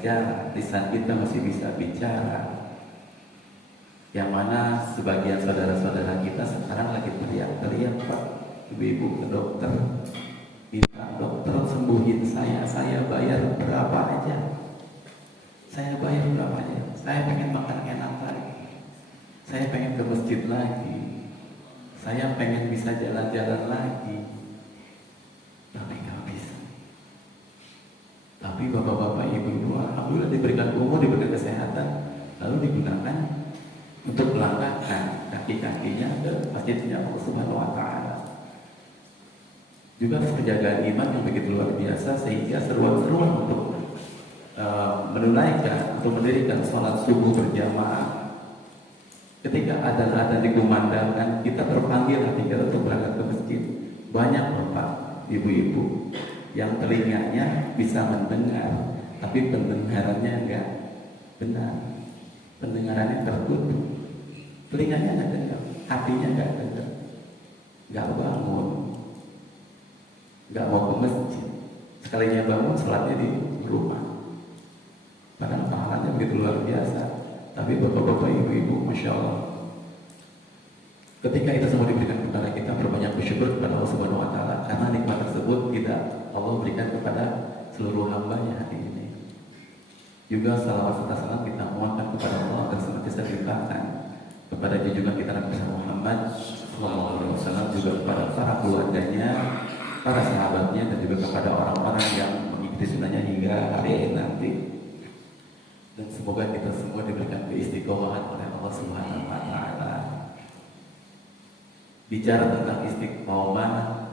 bicara, lisan kita masih bisa bicara. Yang mana sebagian saudara-saudara kita sekarang lagi teriak-teriak, Pak, ibu-ibu ke dokter, minta dokter sembuhin saya bayar berapa aja. Saya bayar berapa aja. Saya pengen makan enak lagi. Saya pengen ke masjid lagi. Saya pengen bisa jalan-jalan lagi. Tapi nggak bisa. Tapi bapak-bapak, ibu-ibu, alhamdulillah diberikan umur, diberikan kesehatan, lalu digunakan untuk melangkahkan kaki-kakinya ke masjidnya Allah Subhanahu wa Ta'ala. Juga penjagaan iman yang begitu luar biasa sehingga seruan-seruan untuk menunaikan atau mendirikan sholat subuh berjamaah. Ketika adzan dikumandangkan, kita terpanggil hati kita untuk berangkat ke masjid. Banyak bapak, ibu-ibu yang telinganya bisa mendengar, tapi pendengarannya enggak benar. Pendengarannya tertutup, telinganya enggak dengar, hatinya enggak dengar, enggak bangun, enggak mau ke masjid. Sekalinya bangun, sholatnya di rumah. Padahal pahalanya begitu luar biasa. Tapi bapak-bapak, ibu-ibu, masya Allah, ketika itu semua diberikan kepada kita, berbanyak bersyukur kepada Allah Subhanahu wa Ta'ala, karena nikmat tersebut tidak Allah berikan kepada seluruh hambanya hari ini. Juga salawat serta salam kita mohonkan kepada Allah agar senantiasa dilimpahkan kepada junjungan kita Nabi Muhammad SAW, juga kepada para keluarganya, para sahabatnya, dan juga kepada orang-orang yang mengikuti sunnahnya hingga hari nanti. Dan semoga kita semua diberikan keistiqomahan oleh Allah Subhanahu wa Ta'ala. Bicara tentang istiqomah,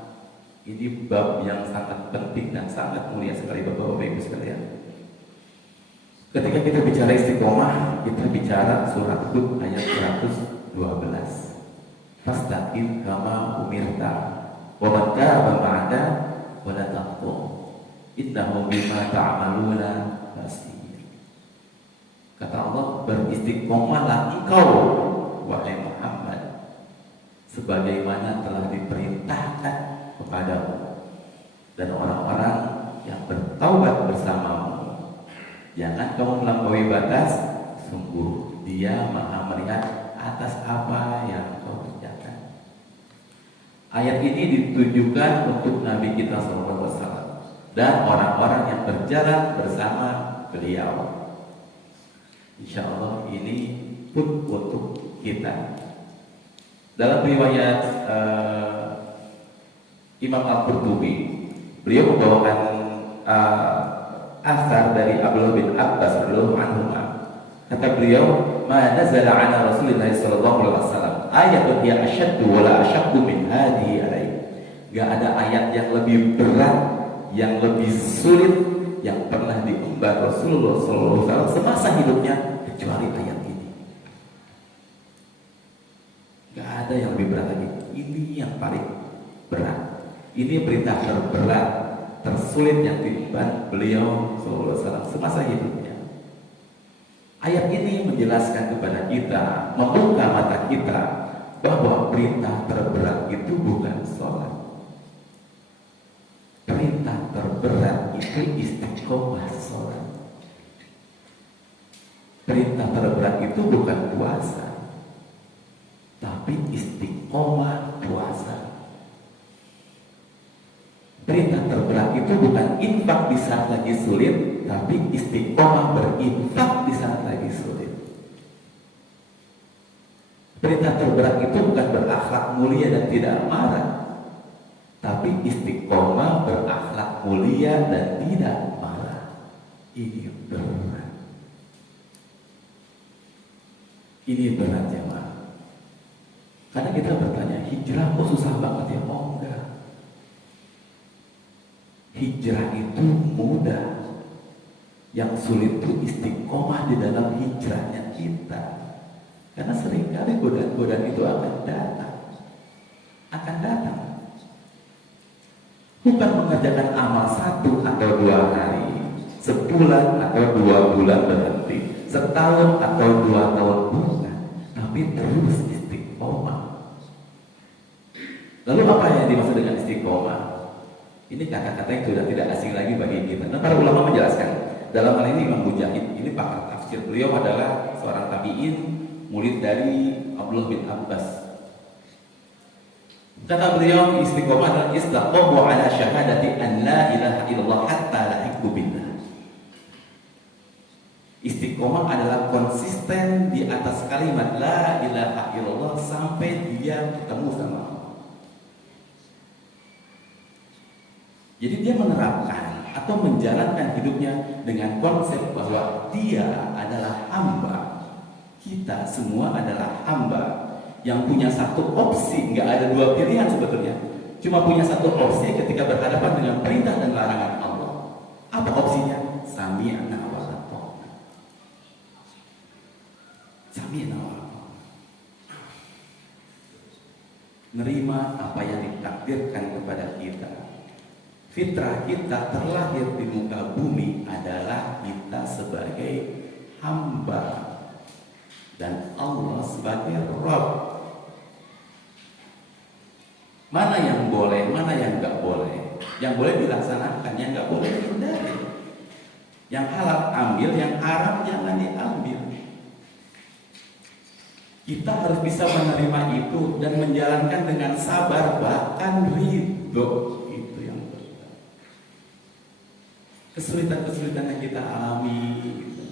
ini bab yang sangat penting dan sangat mulia sekali Bapak-bapak Ibu sekalian. Ketika kita bicara istiqomah, kita bicara surat Hud ayat 112. Fastaqim kama umirta wa man taba ma'aka wa la taqtum innahu bima ta'maluna basir. Kata Allah, beristiqomahlah engkau wahai Muhammad sebagaimana telah diperintahkan kepadamu dan orang-orang yang bertaubat bersamamu. Jangan kamu melampaui batas, sungguh Dia Maha melihat atas apa yang kau kerjakan. Ayat ini ditujukan untuk Nabi kita SAW dan orang-orang yang berjalan bersama beliau. Insya Allah ini pun untuk kita. Dalam riwayat Imam Al-Qurtubi, beliau membawakan asar dari Abdullah bin Abbas radhiyallahu anhu. Kata beliau, "Ma nazala 'ala Rasulillah sallallahu alaihi wasallam ayatun hiya ashaddu wa la ashaqqu min hadhihi alaihi." Enggak ada ayat yang lebih berat, yang lebih sulit yang pernah diemban Rasulullah sallallahu alaihi wasallam semasa hidupnya kecuali ayat ini. Enggak ada yang lebih berat lagi. Ini yang paling berat. Ini perintah terberat, tersulit yang diemban beliau sallallahu alaihi wasallam semasa hidupnya. Ayat ini menjelaskan kepada kita, membuka mata kita bahwa perintah terberat itu bukan sholat. Perintah terberat itu istiqomah sholat. Perintah terberat itu bukan puasa, tapi istiqomah puasa. Perintah terberat itu bukan infak di saat lagi sulit, tapi istiqomah berinfak di saat lagi sulit. Perintah terberat itu bukan berakhlak mulia dan tidak marah, tapi istiqomah berakhlak mulia dan tidak marah. Ini berat. Ini berat jemaah. Karena kita bertanya, hijrah kok susah banget ya? Oh enggak. Hijrah itu mudah. Yang sulit itu istiqomah di dalam hijrahnya kita. Karena seringkali godaan-godaan itu akan datang. Akan datang. Bukan mengerjakan amal 1 atau 2 hari, sebulan atau 2 bulan berhenti, setahun atau 2 tahun bukan, tapi terus istiqomah. Lalu apa yang dimaksud dengan istiqomah? Ini kata-kata yang sudah tidak asing lagi bagi kita. Dan para ulama menjelaskan, Dalam hal ini Imam Mujahid, ini pakar tafsir. Beliau adalah seorang tabi'in, murid dari Abdullah bin Abbas. Kata beliau, istiqomah adalah istaqamu ala syahadati an la ilaha illallah hatta lahiqu billah. Istiqomah adalah konsisten di atas kalimat la ilaha illallah sampai dia ketemu sama Allah. Jadi dia menerapkan atau menjalankan hidupnya dengan konsep bahwa dia adalah hamba. Kita semua adalah hamba yang punya satu opsi, nggak ada dua pilihan sebetulnya. Cuma punya satu opsi ketika berhadapan dengan perintah dan larangan Allah. Apa opsinya? Sami'na wa ata'na. Sami'na wa ata'na. Nerima apa yang ditakdirkan kepada kita. Fitrah kita terlahir di muka bumi adalah kita sebagai hamba dan Allah sebagai Rabb. Mana yang boleh, mana yang nggak boleh. Yang boleh dilaksanakan, yang nggak boleh dihindari. Yang halal ambil, yang haram jangan diambil. Kita harus bisa menerima itu dan menjalankan dengan sabar, bahkan ridho. Itu yang benar. Kesulitan-kesulitan yang kita alami gitu.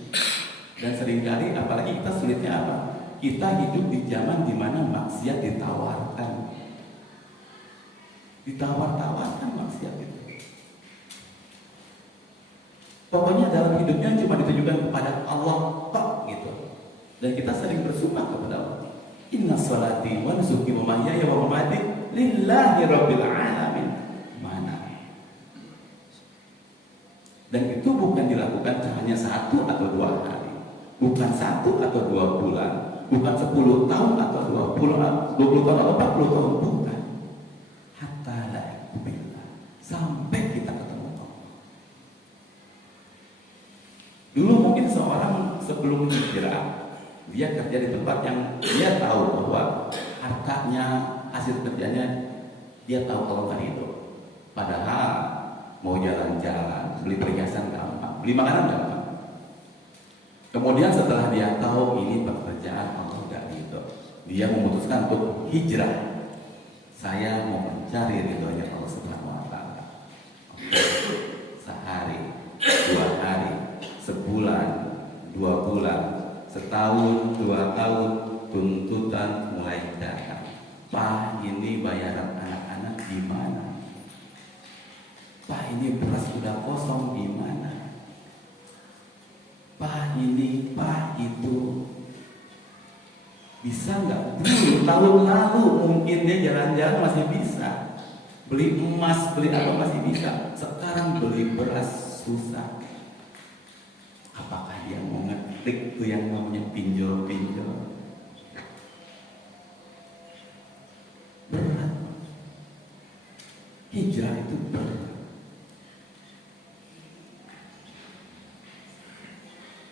Dan seringkali apalagi kita sulitnya apa? Kita hidup di zaman dimana maksiat ditawarkan. Ditawar-tawarkan maksiat itu. Pokoknya dalam hidupnya cuma ditujukan kepada Allah tok gitu. Dan kita sering bersumpah kepada Allah. Inna sholati wa nusuki wa mahyaya wa mamati lillahi rabbil alamin. Mana? Dan itu bukan dilakukan hanya 1 atau 2 hari. Bukan 1 atau 2 bulan. Bukan 10 tahun atau 20 tahun atau 40 tahun. Bukan. Sampai kita ketemu Allah. Dulu mungkin seorang sebelum hijrah, dia kerja di tempat yang dia tahu bahwa hartanya, hasil kerjanya, dia tahu kalau nggak itu. Padahal mau jalan-jalan, beli perhiasan gampang, beli makanan gampang. Kemudian setelah dia tahu ini pekerjaan Allah nggak gitu, dia memutuskan untuk hijrah. Saya mau mencari ridhonya Allah Subhanahu wa Ta'ala. Sehari, 2 hari, sebulan, 2 bulan, setahun, 2 tahun, tuntutan mulai datang. Pak, ini bayaran anak-anak gimana? Pak, ini beras sudah kosong gimana? Pak, ini, Pak, itu. Bisa nggak? Dulu tahun lalu mungkin dia jalan-jalan masih bisa. Beli emas, beli apa masih bisa. Sekarang beli beras susah. Apakah dia mau ngetik tuh yang namanya pinjol-pinjol? Berat. Hijrah itu berat.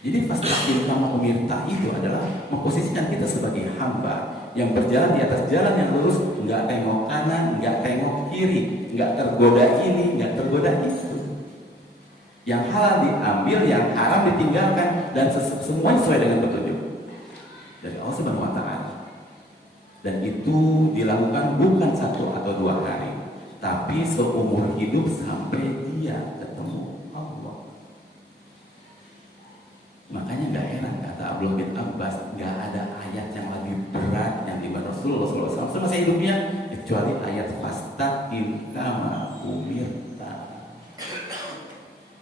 Jadi fastaqim kama umirta itu adalah memposisikan kita sebagai hamba yang berjalan di atas jalan yang lurus, nggak tengok kanan, nggak tengok kiri, nggak tergoda ini, nggak tergoda itu. Yang halal diambil, yang haram ditinggalkan, dan semuanya sesuai dengan petunjuk dari Allah Subhanahu wa Ta'ala. Dan itu dilakukan bukan 1 atau 2 hari, tapi seumur hidup sampai dia ketemu Allah. Makanya nggak heran kata Abdullah bin Abbas, nggak ada ayat yang lebih berat yang dibanding Rasulullah SAW semasa hidupnya kecuali ayat fastaqim kama umirta.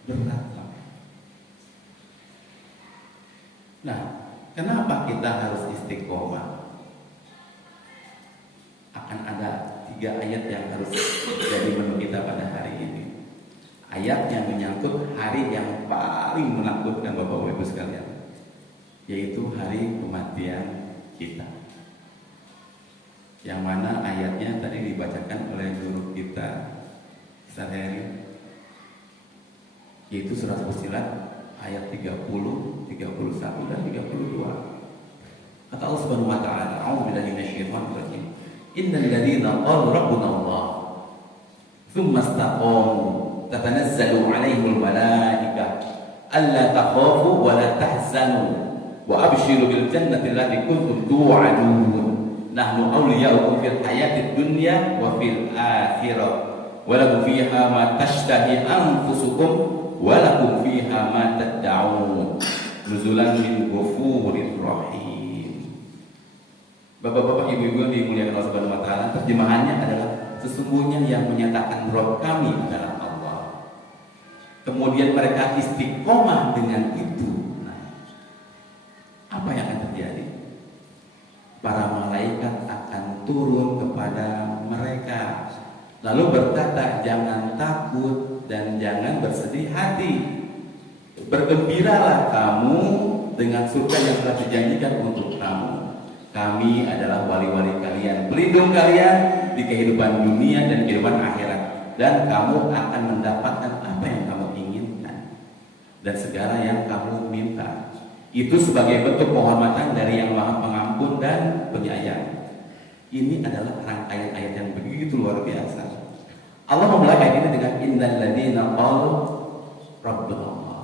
Berat. Nah, kenapa kita harus istiqomah? Akan ada 3 ayat yang harus jadi menu kita pada hari ini. Ayat yang menyangkut hari yang paling menakutkan Bapak Ibu sekalian, yaitu hari kematian kita. Yang mana ayatnya tadi dibacakan oleh guru kita Ustaz Heri, yaitu surah Fussilat ayat 30, 31 dan 32. Kata Allah Subhanahu wa Ta'ala, a'udzubillahi minasyaitonir rajim. Innal ladzina qalu rabbuna Allah tsumma istaqamu tatanazzalu 'alaihimul malaikah alla takhafu wa la tahzanu wa abshiru bil jannati allati kuntum tu'adun nahnu awliya'ukum fil hayatid dunya wa fil akhirah wa lakum fiha ma tashtahi anfusukum wa lakum fiha ma tad'un nuzulan min ghafurir rahim. Bapak-bapak, ibu-ibu yang dimuliakan Allah Subhanahu wa taala, terjemahannya adalah sesungguhnya yang menyatakan Rabb kami adalah Allah. Kemudian mereka istiqomah dengan itu. Nah, apa yang akan terjadi? Para malaikat akan turun kepada mereka, lalu berkata, jangan takut dan jangan bersedih hati. Bergembiralah kamu dengan surga yang telah dijanjikan untuk kamu. Kami adalah wali-wali kalian, pelindung kalian di kehidupan dunia dan kehidupan akhirat. Dan kamu akan mendapatkan apa yang kamu inginkan dan segala yang kamu minta. Itu sebagai bentuk penghormatan dari Yang Maha Pengampun dan Penyayang. Ini adalah rangkaian ayat yang begitu luar biasa. Allah memulai ayat ini dengan innal ladzina qalu rabbuna Allah.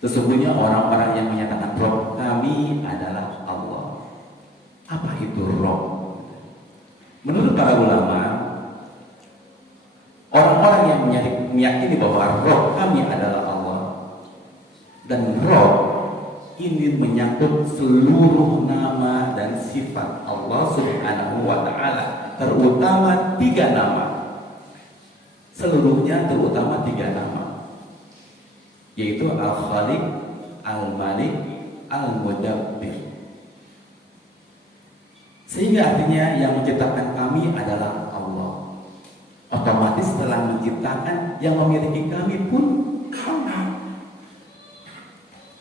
Sesungguhnya orang-orang yang menyatakan Rabb kami adalah Allah. Apa itu Rabb? Menurut para ulama, orang-orang yang meyakini bahwa Rabb kami adalah Allah, dan Rabb ini menyangkut seluruh nama dan sifat Allah Subhanahu wa ta'ala, terutama 3 nama. Seluruhnya terutama 3 nama, yaitu Al-Khaliq, Al-Malik, Al-Mudabbir. Sehingga artinya yang menciptakan kami adalah Allah. Otomatis setelah menciptakan, yang memiliki kami pun Allah.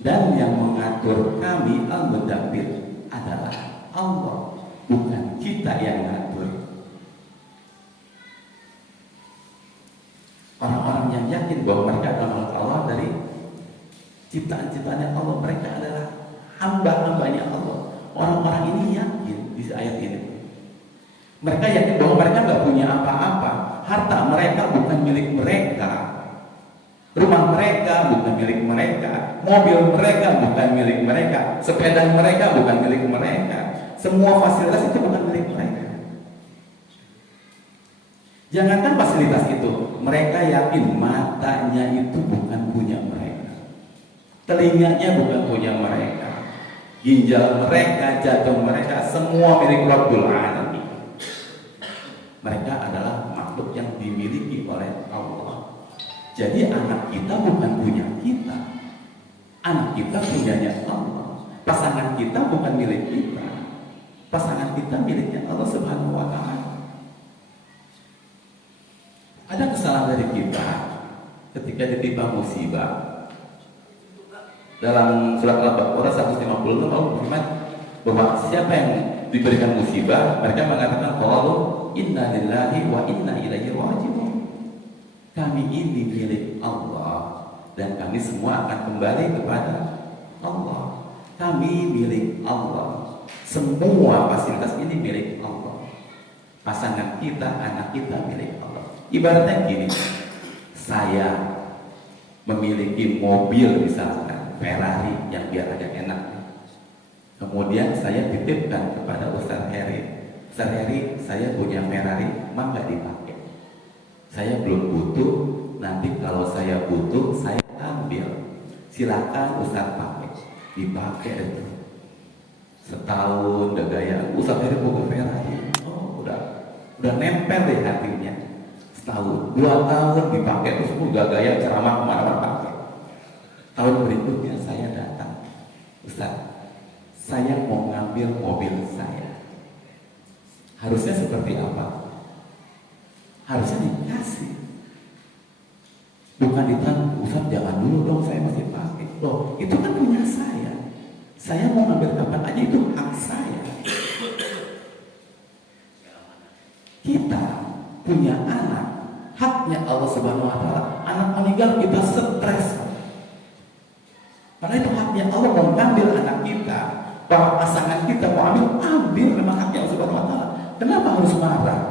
Dan yang mengatur kami Al-Mudabbir adalah Allah, bukan kita yang mengatur. Orang-orang yang yakin bahwa mereka adalah Allah dari ciptaan-ciptaannya Allah, mereka adalah hamba-hambanya Allah. Orang-orang ini yakin di ayat ini. Mereka yakin bahwa mereka nggak punya apa-apa. Harta mereka bukan milik mereka. Rumah mereka bukan milik mereka, mobil mereka bukan milik mereka, sepeda mereka bukan milik mereka, semua fasilitas itu bukan milik mereka. Jangankan fasilitas itu, mereka yakin matanya itu bukan punya mereka, telinganya bukan punya mereka, ginjal mereka, jantung mereka, semua milik Rabbul Alamin. Mereka adalah makhluk yang dimiliki oleh Allah. Jadi anak kita bukan punya kita, anak kita punyanya Allah. Pasangan kita bukan milik kita, pasangan kita miliknya Allah Subhanahu wa ta'ala. Ada kesalahan dari kita ketika ditimpa musibah. Dalam surat Al-Baqarah 156 Allah berfirman bahwa siapa yang diberikan musibah, mereka mengatakan qalu inna lillahi wa inna ilaihi raji'un. Kami ini milik Allah dan kami semua akan kembali kepada Allah. Kami milik Allah. Semua fasilitas ini milik Allah. Pasangan kita, anak kita milik Allah. Ibaratnya gini, saya memiliki mobil misalkan Ferrari yang biar agak enak. Kemudian saya titipkan kepada Ustaz Heri. Ustaz Heri, saya punya Ferrari, maka dipakai. Saya belum butuh, nanti kalau saya butuh, saya ambil. Silakan Ustaz pakai, dipakai itu. Setahun udah gaya, Ustaz Heri buka Ferrari. Oh, udah nempel deh hatinya. Setahun, 2 tahun dipakai, terus udah gaya ceramah kemana-mana pakai. Tahun berikutnya saya datang, Ustaz, saya mau ngambil mobil saya. Harusnya seperti apa? Harusnya dikasih, bukan ditanya, Ustaz jangan dulu dong, saya masih pakai. Loh, itu kan punya saya. Saya mau ngambil kapan aja, itu hak saya. Kita punya anak, haknya Allah Subhanahu wa ta'ala. Anak meninggal kita stres, karena itu haknya Allah. Mau ngambil anak kita, para pasangan kita mau ambil memang haknya Allah Subhanahu wa ta'ala. Kenapa harus marah?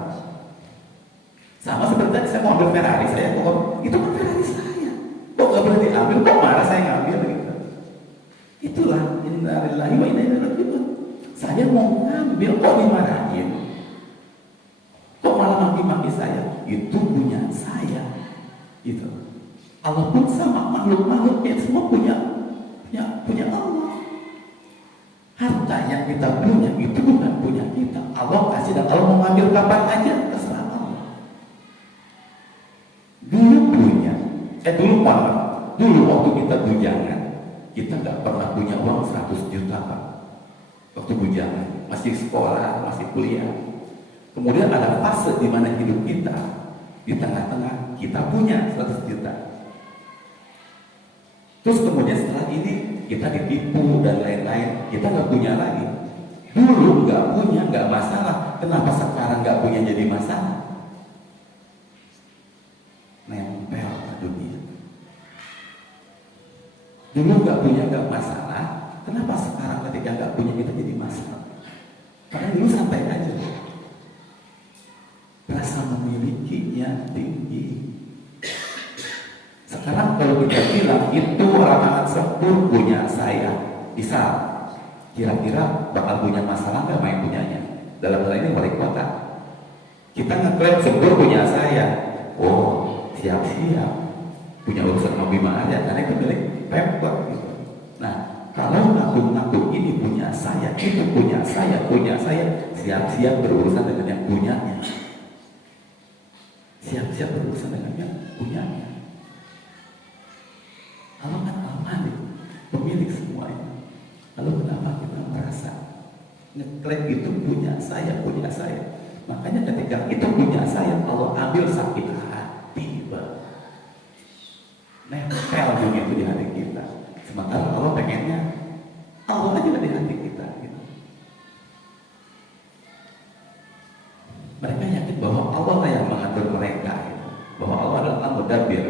Sama seperti tadi saya mau ambil Ferrari, saya kok itu kan Ferrari saya. Kok nggak boleh diambil? Kok marah saya ngambil gitu? Itulah innalillahi wa inna ilaihi raji'un. Saya mau ngambil kok dimarahin? Kok malah maki-maki saya? Itu punya saya. Itu. Allah pun sama, makhluk-makhluknya semua punya Allah. Harta yang kita punya itu bukan punya kita. Allah kasih dan Allah mau ngambil kapan aja terserah Allah. Dulu waktu kita bujangan, kita nggak pernah punya uang 100 juta Pak. Waktu bujangan, masih sekolah, masih kuliah. Kemudian ada fase di mana hidup kita di tengah-tengah kita punya 100 juta. Terus kemudian setelah ini kita ditipu dan lain-lain, kita nggak punya lagi. Dulu nggak punya, nggak masalah. Kenapa sekarang nggak punya jadi masalah? Nempel ke dunia. Dulu nggak punya nggak masalah. Kenapa sekarang ketika nggak punya kita jadi masalah? Karena dulu santai aja. Rasa memilikinya tinggi. Sekarang kalau kita bilang itu lapangan sempur punya saya, bisa kira-kira bakal punya masalah nggak main punyanya? Dalam hal ini wali kota, kita ngeklaim sempur punya saya. Oh, siap-siap punya urusan sama Bima aja, karena itu milik Pemkot gitu. Nah, kalau ngaku-ngaku ini punya saya, itu punya saya, siap-siap berurusan dengan yang punyanya. Siap-siap berurusan dengan yang punyanya. Allah kan al-Malik, pemilik semuanya. Lalu kenapa kita merasa ngeklaim itu punya saya? Makanya ketika itu punya saya, Allah ambil sakit hati, nempel begitu di hati kita. Sementara Allah pengennya Allah aja di hati kita. Gitu. Mereka yakin bahwa Allah lah yang mengatur mereka, gitu. Bahwa Allah adalah al-mudabbir.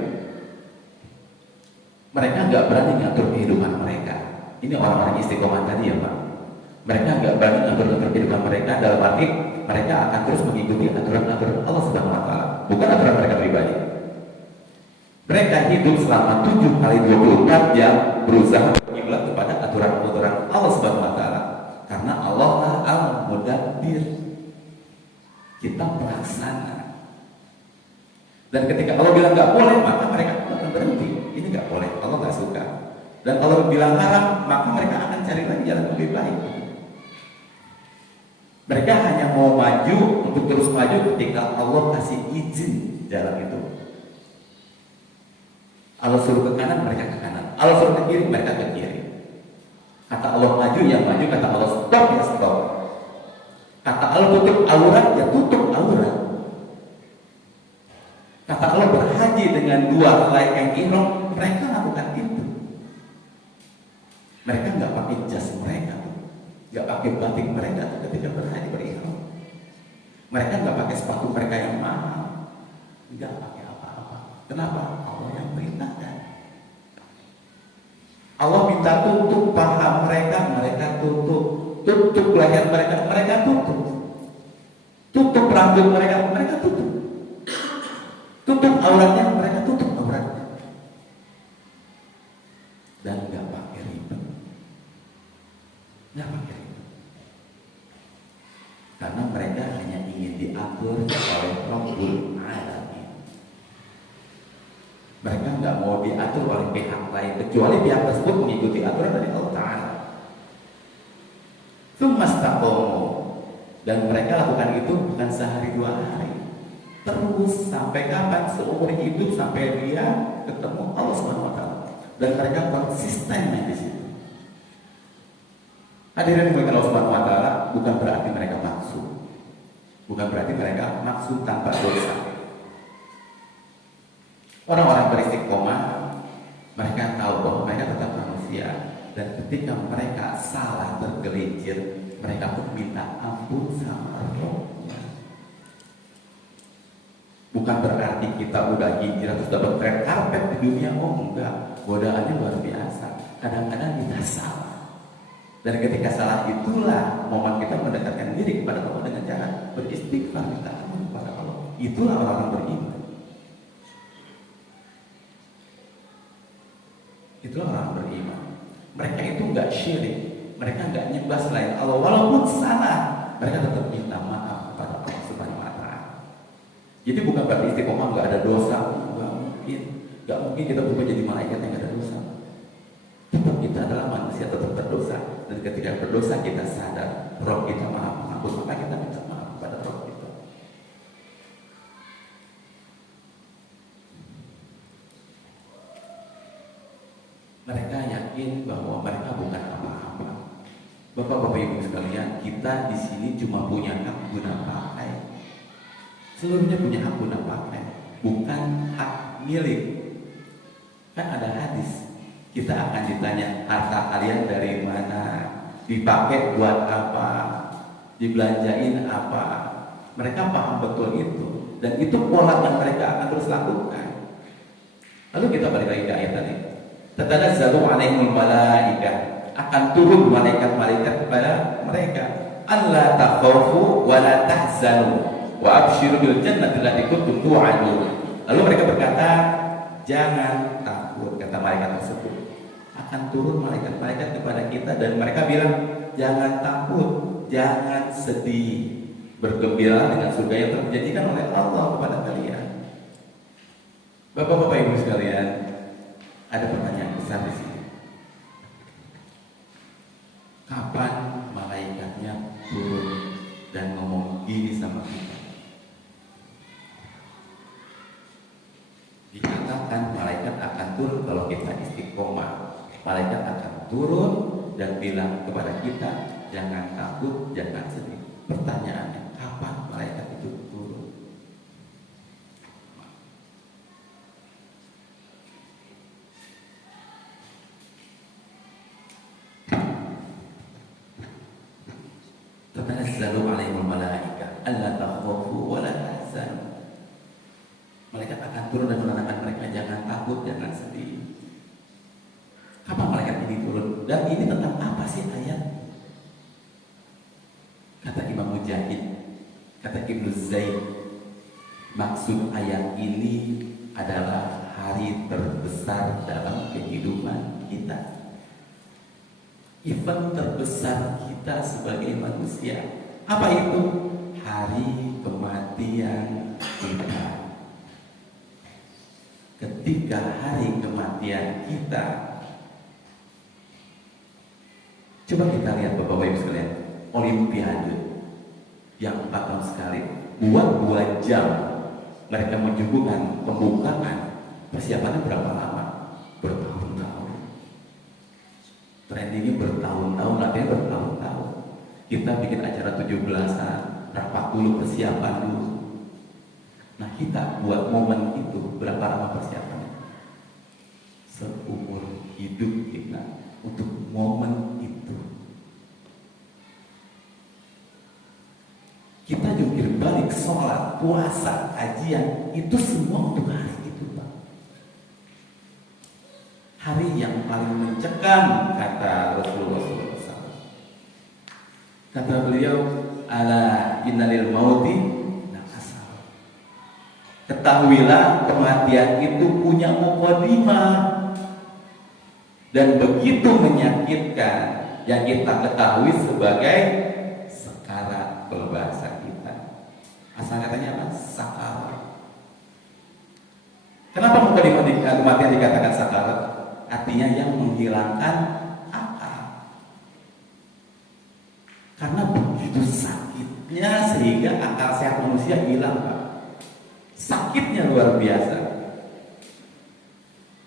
Mereka nggak berani ngatur kehidupan mereka. Ini orang-orang istiqomah tadi ya Pak. Mereka nggak berani ngatur kehidupan mereka, dalam arti mereka akan terus mengikuti aturan-aturan Allah Subhanahu Wa Taala, bukan aturan mereka pribadi. Mereka hidup selama 7 kali 24 jam berusaha berkiblat kepada aturan-aturan Allah Subhanahu Wa Taala. Karena Allah al-mudabbir. Kita pelaksana. Dan ketika Allah bilang nggak boleh, maka mereka akan berhenti. Ini nggak boleh, Allah nggak suka. Dan kalau bilang haram, maka mereka akan cari lagi jalan lebih baik. Mereka hanya mau maju untuk terus maju ketika Allah kasih izin jalan itu. Allah suruh ke kanan, mereka ke kanan. Allah suruh ke kiri, mereka ke kiri. Kata Allah maju, ya maju. Kata Allah stop, ya stop. Kata Allah tutup aurat, ya tutup aurat. Kata Allah berhaji dengan 2 helai kain ihram, mereka lakukan itu. Mereka nggak pakai jas mereka, nggak pakai batik mereka ketika berhaji berihram. Mereka nggak pakai sepatu mereka yang mahal, nggak pakai apa-apa. Kenapa? Allah yang perintahkan. Allah minta tutup paha mereka, mereka tutup leher mereka, mereka tutup rambut mereka, mereka tutup auratnya, mereka tutup auratnya, dan nggak pakai ribet, karena mereka hanya ingin diatur oleh Rabbul Alamin. Mereka nggak mau diatur oleh pihak lain kecuali pihak tersebut mengikuti aturan dari Allah Taala. Tsumastaqomu, dan mereka lakukan itu bukan sehari 2 hari. Terus sampai kapan? Seumur hidup, sampai dia ketemu Allah Subhanahu Wa Taala. Dan mereka konsisten di situ. Hadirin yang Allah Subhanahu Wa Taala, bukan berarti mereka maksud, tanpa dosa. Orang-orang beristiqomah, mereka tahu bahwa mereka tetap manusia, dan ketika mereka salah tergelincir, mereka pun minta ampun sama Allah. Bukan berarti kita udah hijrah terus dapat red carpet di dunia. Oh enggak, godaannya luar biasa. Kadang-kadang kita salah. Dan ketika salah itulah momen kita mendekatkan diri kepada Allah dengan cara beristighfar, minta ampun kepada Allah. Itulah orang-orang beriman. Itulah orang beriman. Mereka itu nggak syirik, mereka nggak nyembah selain Allah. Walaupun salah, mereka tetap minta maaf kepada Allah Subhanahu Wa Taala. Jadi bukan berarti istiqomah nggak ada dosa, nggak mungkin kita berubah jadi malaikat yang nggak ada dosa. Tetap kita adalah manusia, tetap berdosa. Dan ketika berdosa kita sadar, Roh kita maha pengampun, maka kita minta maaf kepada Roh kita. Mereka yakin bahwa mereka bukan apa-apa. Bapak-bapak ibu sekalian, kita di sini cuma punya hak guna pakai. Seluruhnya punya hak guna pakai, bukan hak milik. Kan ada hadis, kita akan ditanya harta kalian dari mana, dipakai buat apa, dibelanjain apa. Mereka paham betul itu, dan itu pola yang mereka akan terus lakukan. Lalu kita balik lagi ke ayat tadi. Tatanazzalu alaihimul malaikah, akan turun malaikat-malaikat kepada mereka. Alla takhafu wa la tahzanu wa abshiru bil jannati allati kuntum tu'adun. Lalu mereka berkata, jangan takut, kata malaikat tersebut. Akan turun malaikat-malaikat kepada kita dan mereka bilang, jangan takut, jangan sedih, bergembira dengan surga yang telah dijanjikan oleh Allah kepada kalian. Bapak-bapak ibu sekalian, ada pertanyaan besar di sini. Kapan malaikatnya turun dan ngomong gini sama kita? Dikatakan malaikat akan turun kalau kita istiqomah. Malaikat akan turun dan bilang kepada kita, jangan takut, jangan sedih. Pertanyaannya, kapan malaikat itu turun? Tatanazzalu alaihimul malaikah alla takhafu wa la tahzanu. Malaikat akan turun dan menenangkan mereka, jangan takut, jangan sedih. Kapan malaikat ini turun? Dan ini tentang apa sih ayat? Kata Imam Mujahid, kata Ibnu Zaid, maksud ayat ini adalah hari terbesar dalam kehidupan kita. Event terbesar kita sebagai manusia. Apa itu? Hari kematian kita. Ketika hari kematian kita, coba kita lihat Bapak Ibu sekalian, Olimpiade yang 4 tahun sekali, buat 2 jam mereka menyuguhkan pembukaan. Persiapannya berapa lama? Bertahun-tahun. Trendingnya bertahun-tahun, latihan bertahun-tahun. Kita bikin acara 17-an, rapat dulu, persiapan dulu. Nah kita buat momen itu berapa lama persiapannya? Seumur hidup kita untuk momen itu. Kita jungkir balik sholat, puasa, kajian, itu semua untuk hari itu, Pak. Hari yang paling mencekam, kata Rasulullah SAW. Kata beliau, ala innalil mauti nakasal. Ketahuilah kematian itu punya mukadimah dan begitu menyakitkan, yang kita ketahui sebagai sakarat kalau bahasa kita. Asal katanya apa? Sakarat. Kenapa mukadimah kematian dikatakan sakarat? Artinya yang menghilangkan akal. Karena begitu sakitnya sehingga akal sehat manusia hilang, Pak. Sakitnya luar biasa.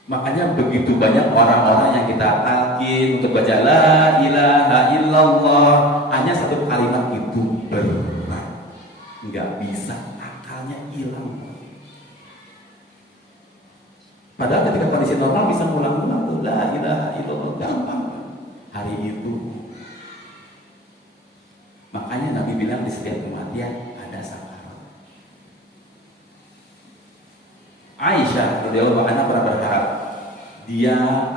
Makanya begitu banyak orang-orang yang kita talqin untuk baca la ilaha illallah, hanya satu kalimat itu berat, nggak bisa, akalnya hilang. Padahal ketika kondisi normal bisa ngulang-ngulang tuh la ilaha illallah, gampang. Hari itu, makanya Nabi bilang di setiap kematian ada sakarat. Aisyah radhiyallahu anha pernah berharap,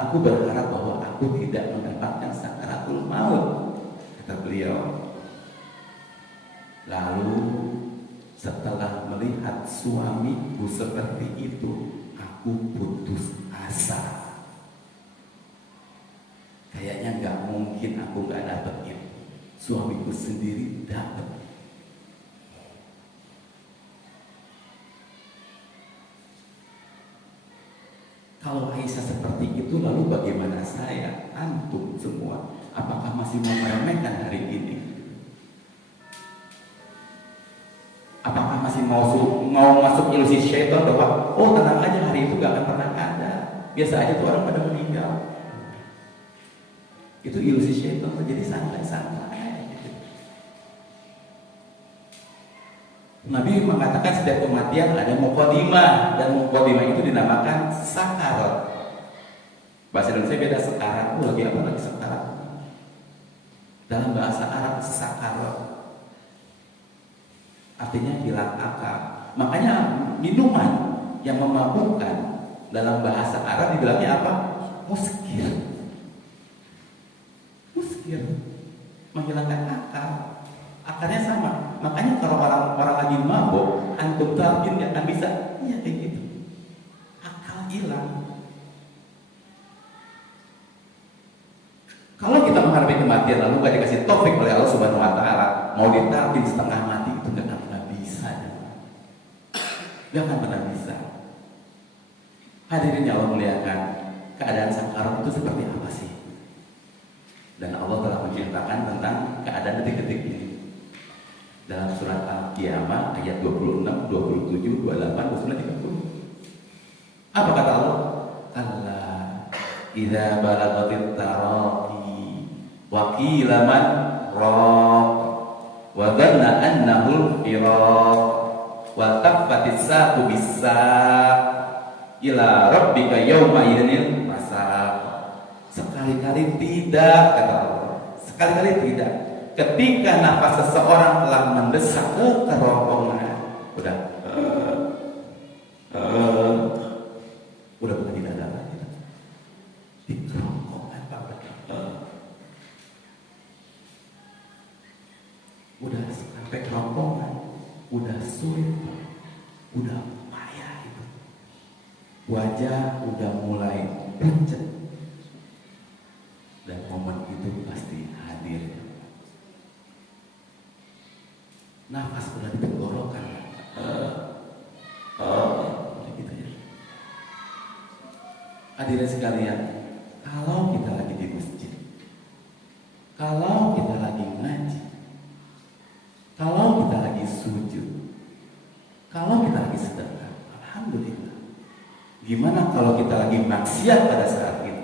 aku berharap bahwa aku tidak mendapatkan sakaratul maut, kata beliau. Lalu setelah melihat suamiku seperti itu, aku putus asa. mungkin aku gak dapetin. Suamiku sendiri dapat. Kalau Aisyah seperti itu, lalu bagaimana saya, antum semua? Apakah masih mau meremehkan hari ini? Apakah masih mau masuk ilusi syaitan bahwa oh tenang aja, hari itu gak akan pernah ada, biasa aja tuh orang pada meninggal? Itu ilusi syaitan, jadi santai-santai gitu. Nabi mengatakan setiap kematian ada muqaddimah, dan muqaddimah itu dinamakan sakarat. Bahasa Indonesia beda, sekarat. Lagi apa lagi sekarat? Dalam bahasa Arab sakarat artinya hilang akal. Makanya minuman yang memabukkan dalam bahasa Arab dibilangnya apa? Muskir. Muskir, menghilangkan akal. Akarnya sama. Makanya kalau orang lagi mabuk, antum talqin nggak akan bisa. Iya kayak gitu. Akal hilang. Kalau kita menghadapi kematian lalu nggak dikasih taufik oleh Allah Subhanahu Wa Taala, mau ditalqin setengah mati itu nggak akan pernah bisa. Nggak akan pernah bisa. Hadirin yang Allah muliakan, keadaan sakarat itu seperti apa sih? Dan Allah telah menceritakan tentang keadaan detik-detik ini dalam surat Al-Qiyamah ayat 26, 27, 28, 29, 30. Apa kata Allah? Kalla idza balagatit taraqi wa qila man raq wa dhanna annahu al-firaq wa taffatis saqu bis-saq ila rabbika yawma idzin masaq. Sekali-kali tidak, kata Allah. Sekali-kali tidak. Ketika nafas seseorang telah mendesak ke kerongkongan, udah bukan di dada lagi, di kerongkongan, udah sampai kerongkongan, udah sulit, udah payah itu. Wajah udah mulai pucat. Dan momen itu pasti hadir. Nafas udah di tenggorokan, gitu ya. Hadirin sekalian, kalau kita lagi di masjid, kalau kita lagi ngaji, kalau kita lagi sujud, kalau kita lagi sedekah, alhamdulillah. Gimana kalau kita lagi maksiat pada saat itu?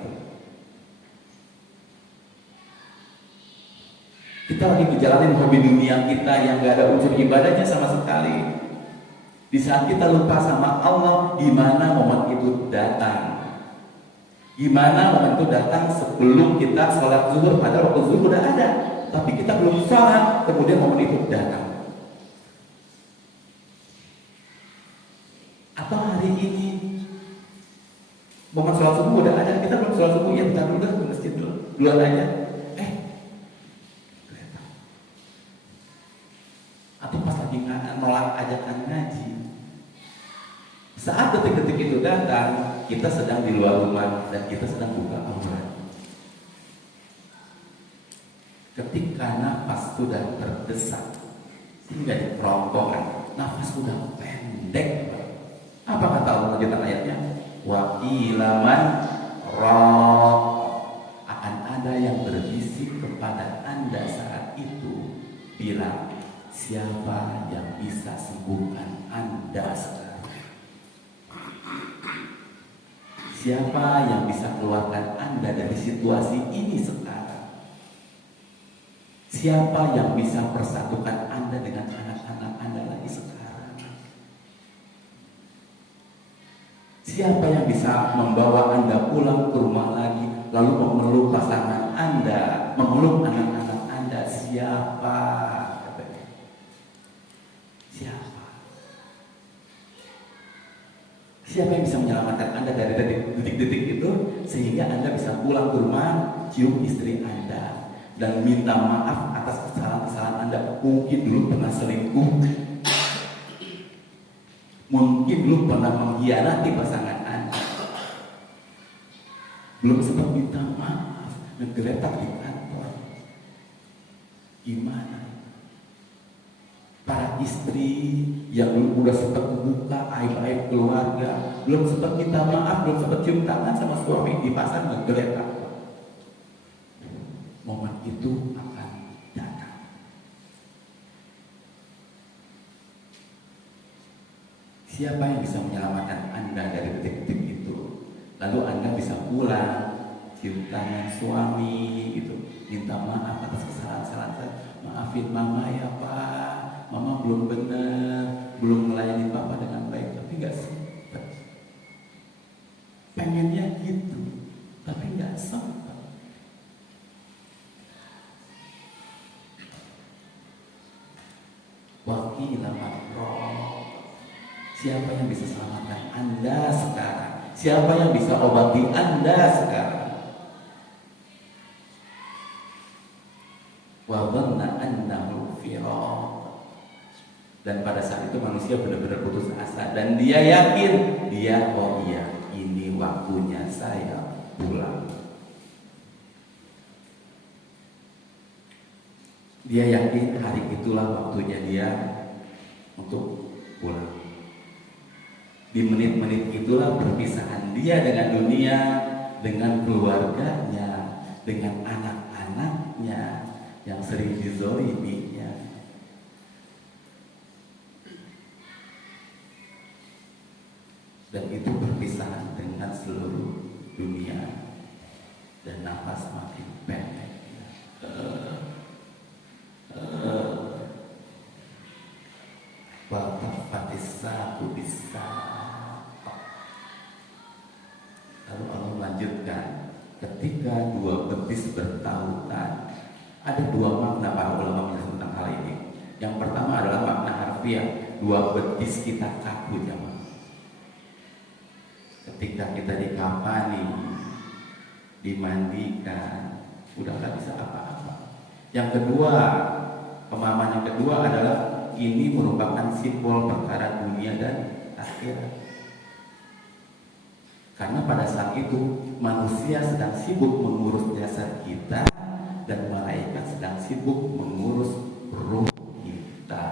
Kita lagi ngejalanin hobi dunia kita yang gak ada unsur ibadahnya sama sekali. Di saat kita lupa sama Allah, gimana momen itu datang? Gimana momen itu datang sebelum kita sholat zuhur? Padahal waktu zuhur udah ada, tapi kita belum sholat, kemudian momen itu datang. Atau hari ini momen sholat subuh udah ada, kita belum sholat subuh, ya bentar dulu ke masjid duluan aja. Atau pas lagi nolak ajakan ngaji. Saat detik-detik itu datang, kita sedang di luar rumah dan kita sedang buka aurat. Ketika nafas sudah terdesak hingga di kerongkongan, nafas sudah pendek. Apa kata Allah lanjutan ayatnya? Wa ilaman roh, akan ada yang berbisik kepada Anda saat itu, bilang, siapa yang bisa sembuhkan Anda sekarang? Siapa yang bisa keluarkan Anda dari situasi ini sekarang? Siapa yang bisa persatukan Anda dengan anak-anak Anda lagi sekarang? Siapa yang bisa membawa Anda pulang ke rumah lagi, lalu memeluk pasangan Anda, memeluk anak-anak Anda? Siapa? Siapa yang bisa menyelamatkan Anda dari detik-detik itu sehingga Anda bisa pulang ke rumah, cium istri Anda dan minta maaf atas kesalahan-kesalahan Anda? Mungkin dulu pernah selingkuh, mungkin dulu pernah mengkhianati pasangan Anda, belum sempat minta maaf, ngegeletak di kantor. perempuan. Gimana? Para istri yang belum udah sempat membuka aib-aib keluarga, belum sempat minta maaf, belum sempat cium tangan sama suami di pasar ngegeletak. Momen itu akan datang. Siapa yang bisa menyelamatkan Anda dari detik-detik itu? Lalu Anda bisa pulang, cium tangan suami, gitu, minta maaf atas kesalahan-kesalahan saya. Maafin mama ya Pak, mama belum benar, belum melayani Papa dengan baik, tapi nggak sempat. Pengennya gitu, tapi nggak sempat. Wakilah makroh. Siapa yang bisa selamatkan Anda sekarang? Siapa yang bisa obati Anda sekarang? Wa dhanna annahu firaq. Dan pada saat itu manusia benar-benar putus asa dan dia yakin, oh iya, ini waktunya saya pulang. Dia yakin hari itulah waktunya dia untuk pulang. Di menit-menit itulah perpisahan dia dengan dunia, dengan keluarganya, dengan anak-anaknya yang sering dizoliminya. Dan itu perpisahan dengan seluruh dunia. Dan nafas makin pendek. Waltafatissaku bisa. Lalu Allah melanjutkan, ketika dua betis bertautan. Ada dua makna para ulama menyebut tentang hal ini. Yang pertama adalah makna harfiah, dua betis kita kaku jamaah. Ketika kita dikafani, dimandikan, udah gak bisa apa-apa. Yang kedua, pemahaman yang kedua adalah ini merupakan simbol perkara dunia dan akhirat. Karena pada saat itu manusia sedang sibuk mengurus jasad kita dan malaikat sedang sibuk mengurus ruh kita,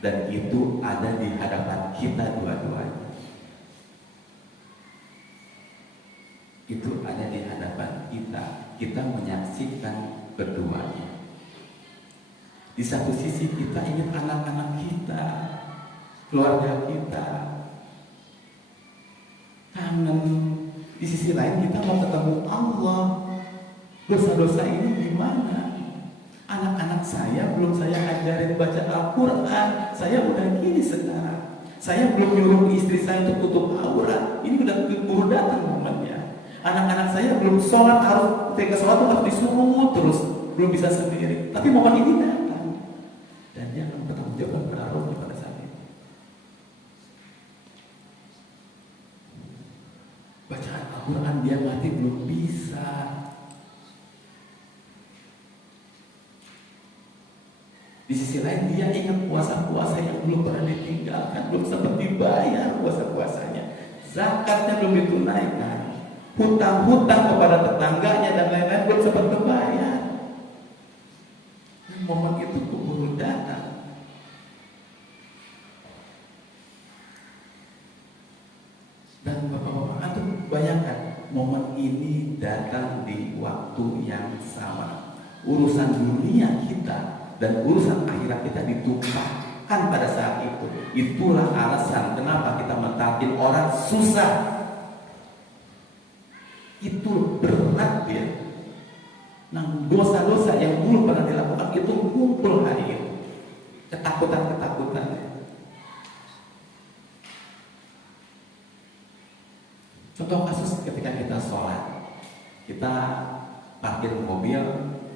dan itu ada di hadapan kita dua-duanya. Itu ada di hadapan kita menyaksikan keduanya. Di satu sisi kita ingin anak-anak kita, keluarga kita, kangen. Di sisi lain kita mau ketemu Allah. Dosa-dosa ini gimana? Anak-anak saya belum saya ajarin baca Al-Quran. Saya udah gini sekarang. Saya belum nyuruh istri saya untuk tutup aurat. Ini udah keburu datang momennya. Anak-anak saya belum sholat, ketika sholat harus disuruh terus, belum bisa sendiri. Tapi momen ini datang, dan dia akan bertanggung jawab berarti pada saat itu. Bacaan Al-Quran dia mati belum bisa. Di sisi lain dia ingat puasa-puasa yang belum pernah ditinggalkan, belum sempat dibayar puasa-puasanya, zakatnya belum ditunaikan, hutang-hutang kepada tetangganya dan lain-lain belum sempat terbayar. Momen itu keburu datang. Dan bapak-bapak itu bayangkan, momen ini datang di waktu yang sama. Urusan dunia kita dan urusan akhirat kita ditumpahkan pada saat itu. Itulah alasan kenapa kita mentaati orang susah. Itu berat ya. Nah, dosa-dosa yang dulu pernah dilakukan itu kumpul hari ini. Ketakutan-ketakutan. Contoh kasus ketika kita sholat, kita parkir mobil,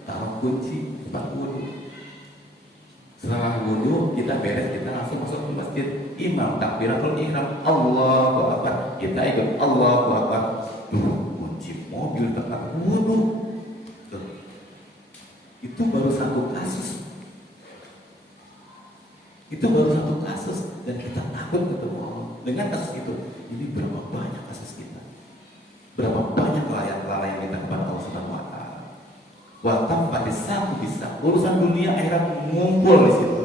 taruh kunci, tempat wudhu. Setelah wudhu, kita beres, kita langsung masuk ke masjid. Imam takbiratul ihram, Allahu Akbar. Kita ikut Allahu Akbar. Kunci mobil tempat wudhu. Itu baru satu kasus. Itu baru satu kasus, dan kita takut ketemu Allah. Dengan kasus itu, ini berapa banyak kasus kita? Berapa banyak kelalaian kita kepada Allah Subhanahu wa Ta'ala? Wa tafatis satu bisa. Urusan dunia akhirat ngumpul di situ.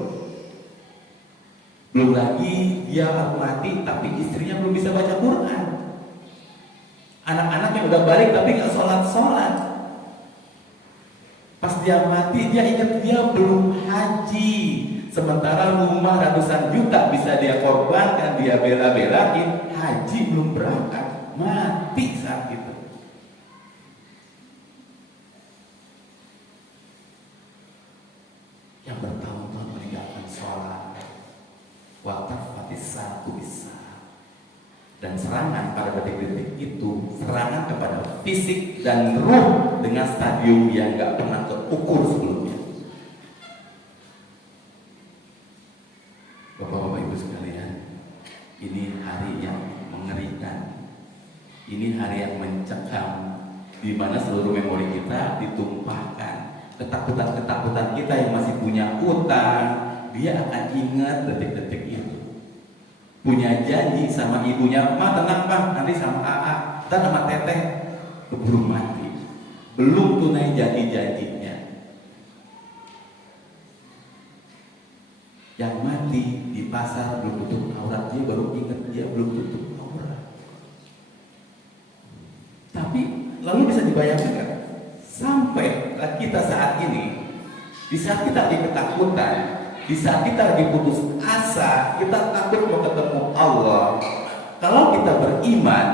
Belum lagi dia mati tapi istrinya belum bisa baca Quran. Anak-anaknya udah balik tapi nggak sholat. Pas dia mati dia ingat dia belum haji. Sementara rumah ratusan juta bisa dia korbankan, dia bela-belain, haji belum berangkat, mati saat itu. Yang bertahun-tahun meninggalkan sholat, watafatis satu bisa. Dan serangan pada detik-detik itu, serangan kepada fisik dan ruh dengan stadium yang gak pernah terukur sebelumnya. Bapak-bapak ibu sekalian, ini hari yang mengerikan. Ini hari yang mencekam, di mana seluruh memori kita ditumpahkan. Ketakutan-ketakutan kita yang masih punya utang, dia akan ingat detik-detik itu. Punya janji sama ibunya, "Ma tenang Pak, nanti sama AA dan sama Teteh." Keburu mati, belum tunai janji-janjinya. Yang mati di pasar belum tutup aurat, dia baru ingat dia belum tutup aurat. Tapi lalu bisa dibayangkan kan? Sampai kita saat ini, di saat kita lagi ketakutan, di saat kita lagi putus asa, kita takut mau ketemu Allah. Kalau kita beriman,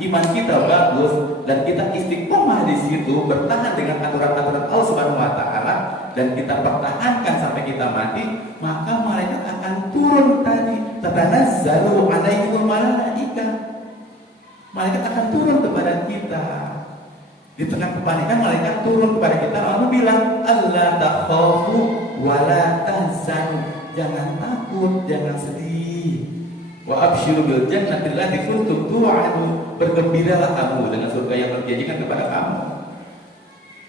iman kita bagus dan kita istiqomah di situ, bertahan dengan aturan-aturan Allah Subhanahu wa taala dan kita pertahankan sampai kita mati, maka malaikat akan turun tadi. Tatanazzalu 'alaihimul malaikah. Malaikat akan turun kepada kita. Di tengah kepanikan malaikat turun kepada kita lalu bilang, "Allah takhafu wa la tahzanu." Jangan takut, jangan sedih. Wa absyiru bil jannati allati kuntum tu'adun. Bergembiralah kamu dengan surga yang terjanjikan kepada kamu.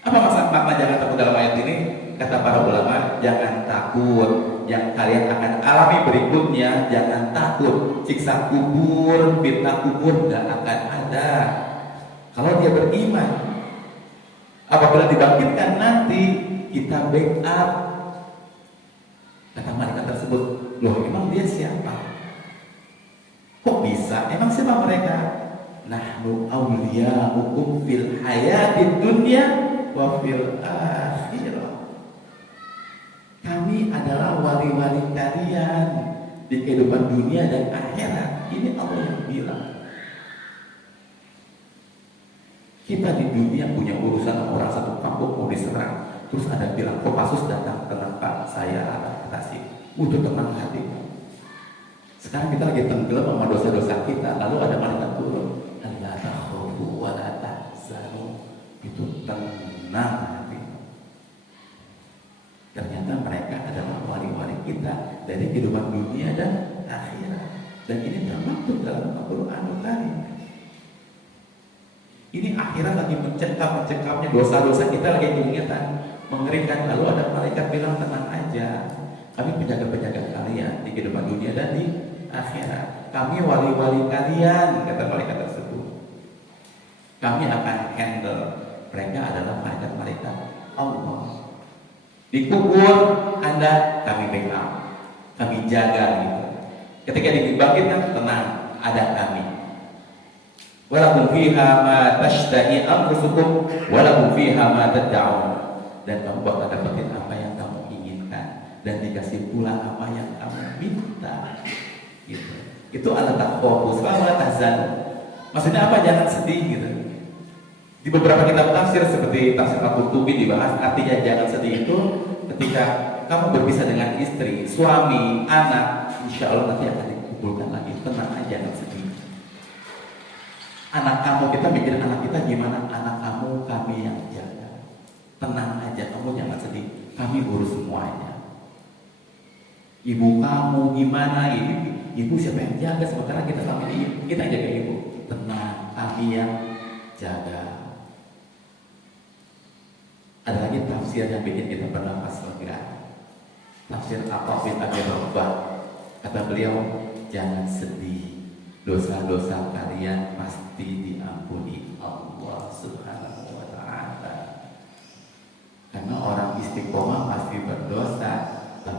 Apa makna jangan takut dalam ayat ini? Kata para ulama, jangan takut yang kalian akan alami berikutnya. Jangan takut siksa kubur, fitnah kubur tidak akan ada kalau dia beriman. Apabila dibangkitkan nanti kita backup. Kata malaikat tersebut, "Loh, emang dia siapa? Kok bisa? Emang siapa mereka?" "Nahnu awliya'ukum fil hayatid dunya wa fil akhirah." Kami adalah wali-wali kalian di kehidupan dunia dan akhirat. Ini Allah yang bilang. Kita di dunia punya urusan sama orang satu kampung mau diserang, terus ada bilang, "Kopassus datang, tenang Pak, saya atasi." Udah tenang hati. Sekarang kita lagi tenggelam sama dosa-dosa kita, lalu ada malaikat turun, "La takhafu wa la tahzanu." Itu tenang hati. Ternyata mereka adalah wali-wali kita dari kehidupan dunia dan akhirat. Dan ini termaktub dalam Al-Qur'anul Karim. Ini akhirat lagi mencekam-mencekapnya, dosa-dosa kita lagi diingatkan, mengerikan. Lalu ada malaikat bilang, "Tenang aja, kami penjaga-penjaga kalian di kehidupan dunia dan di akhirat. Kami wali-wali kalian," kata malaikat tersebut. "Kami akan handle." Mereka adalah malaikat-malaikat Allah. Di kubur Anda kami backup, kami jaga gitu. Ketika dibangkitkan, tenang, ada kami. Walakum fiha ma tashtahi anfusukum walakum fiha ma tad'un. Dan kamu bakal dapetin apa yang kamu inginkan dan dikasih pula apa yang kamu minta. Gitu. Itu adalah fokus. Wala tahzan. Maksudnya apa? Jangan sedih gitu. Di beberapa kitab tafsir seperti tafsir Al-Qurtubi dibahas artinya jangan sedih itu ketika kamu berpisah dengan istri, suami, anak, insya Allah nanti akan dikumpulkan lagi. Tenang aja, jangan sedih. Anak kamu, kita mikir anak kita gimana? Anak kamu kami yang jaga. Tenang aja, kamu jangan sedih. Kami urus semuanya. Ibu kamu gimana? Ibu siapa yang jaga? Sementara kita selama ini kita jaga ibu. Tenang, kami yang jaga. Ada lagi tafsir yang bikin kita bernafas lega. Tafsir Atta bin Abi Rabah. Kata beliau, jangan sedih. Dosa-dosa kalian pasti diampuni Allah Subhanahu wa ta'ala.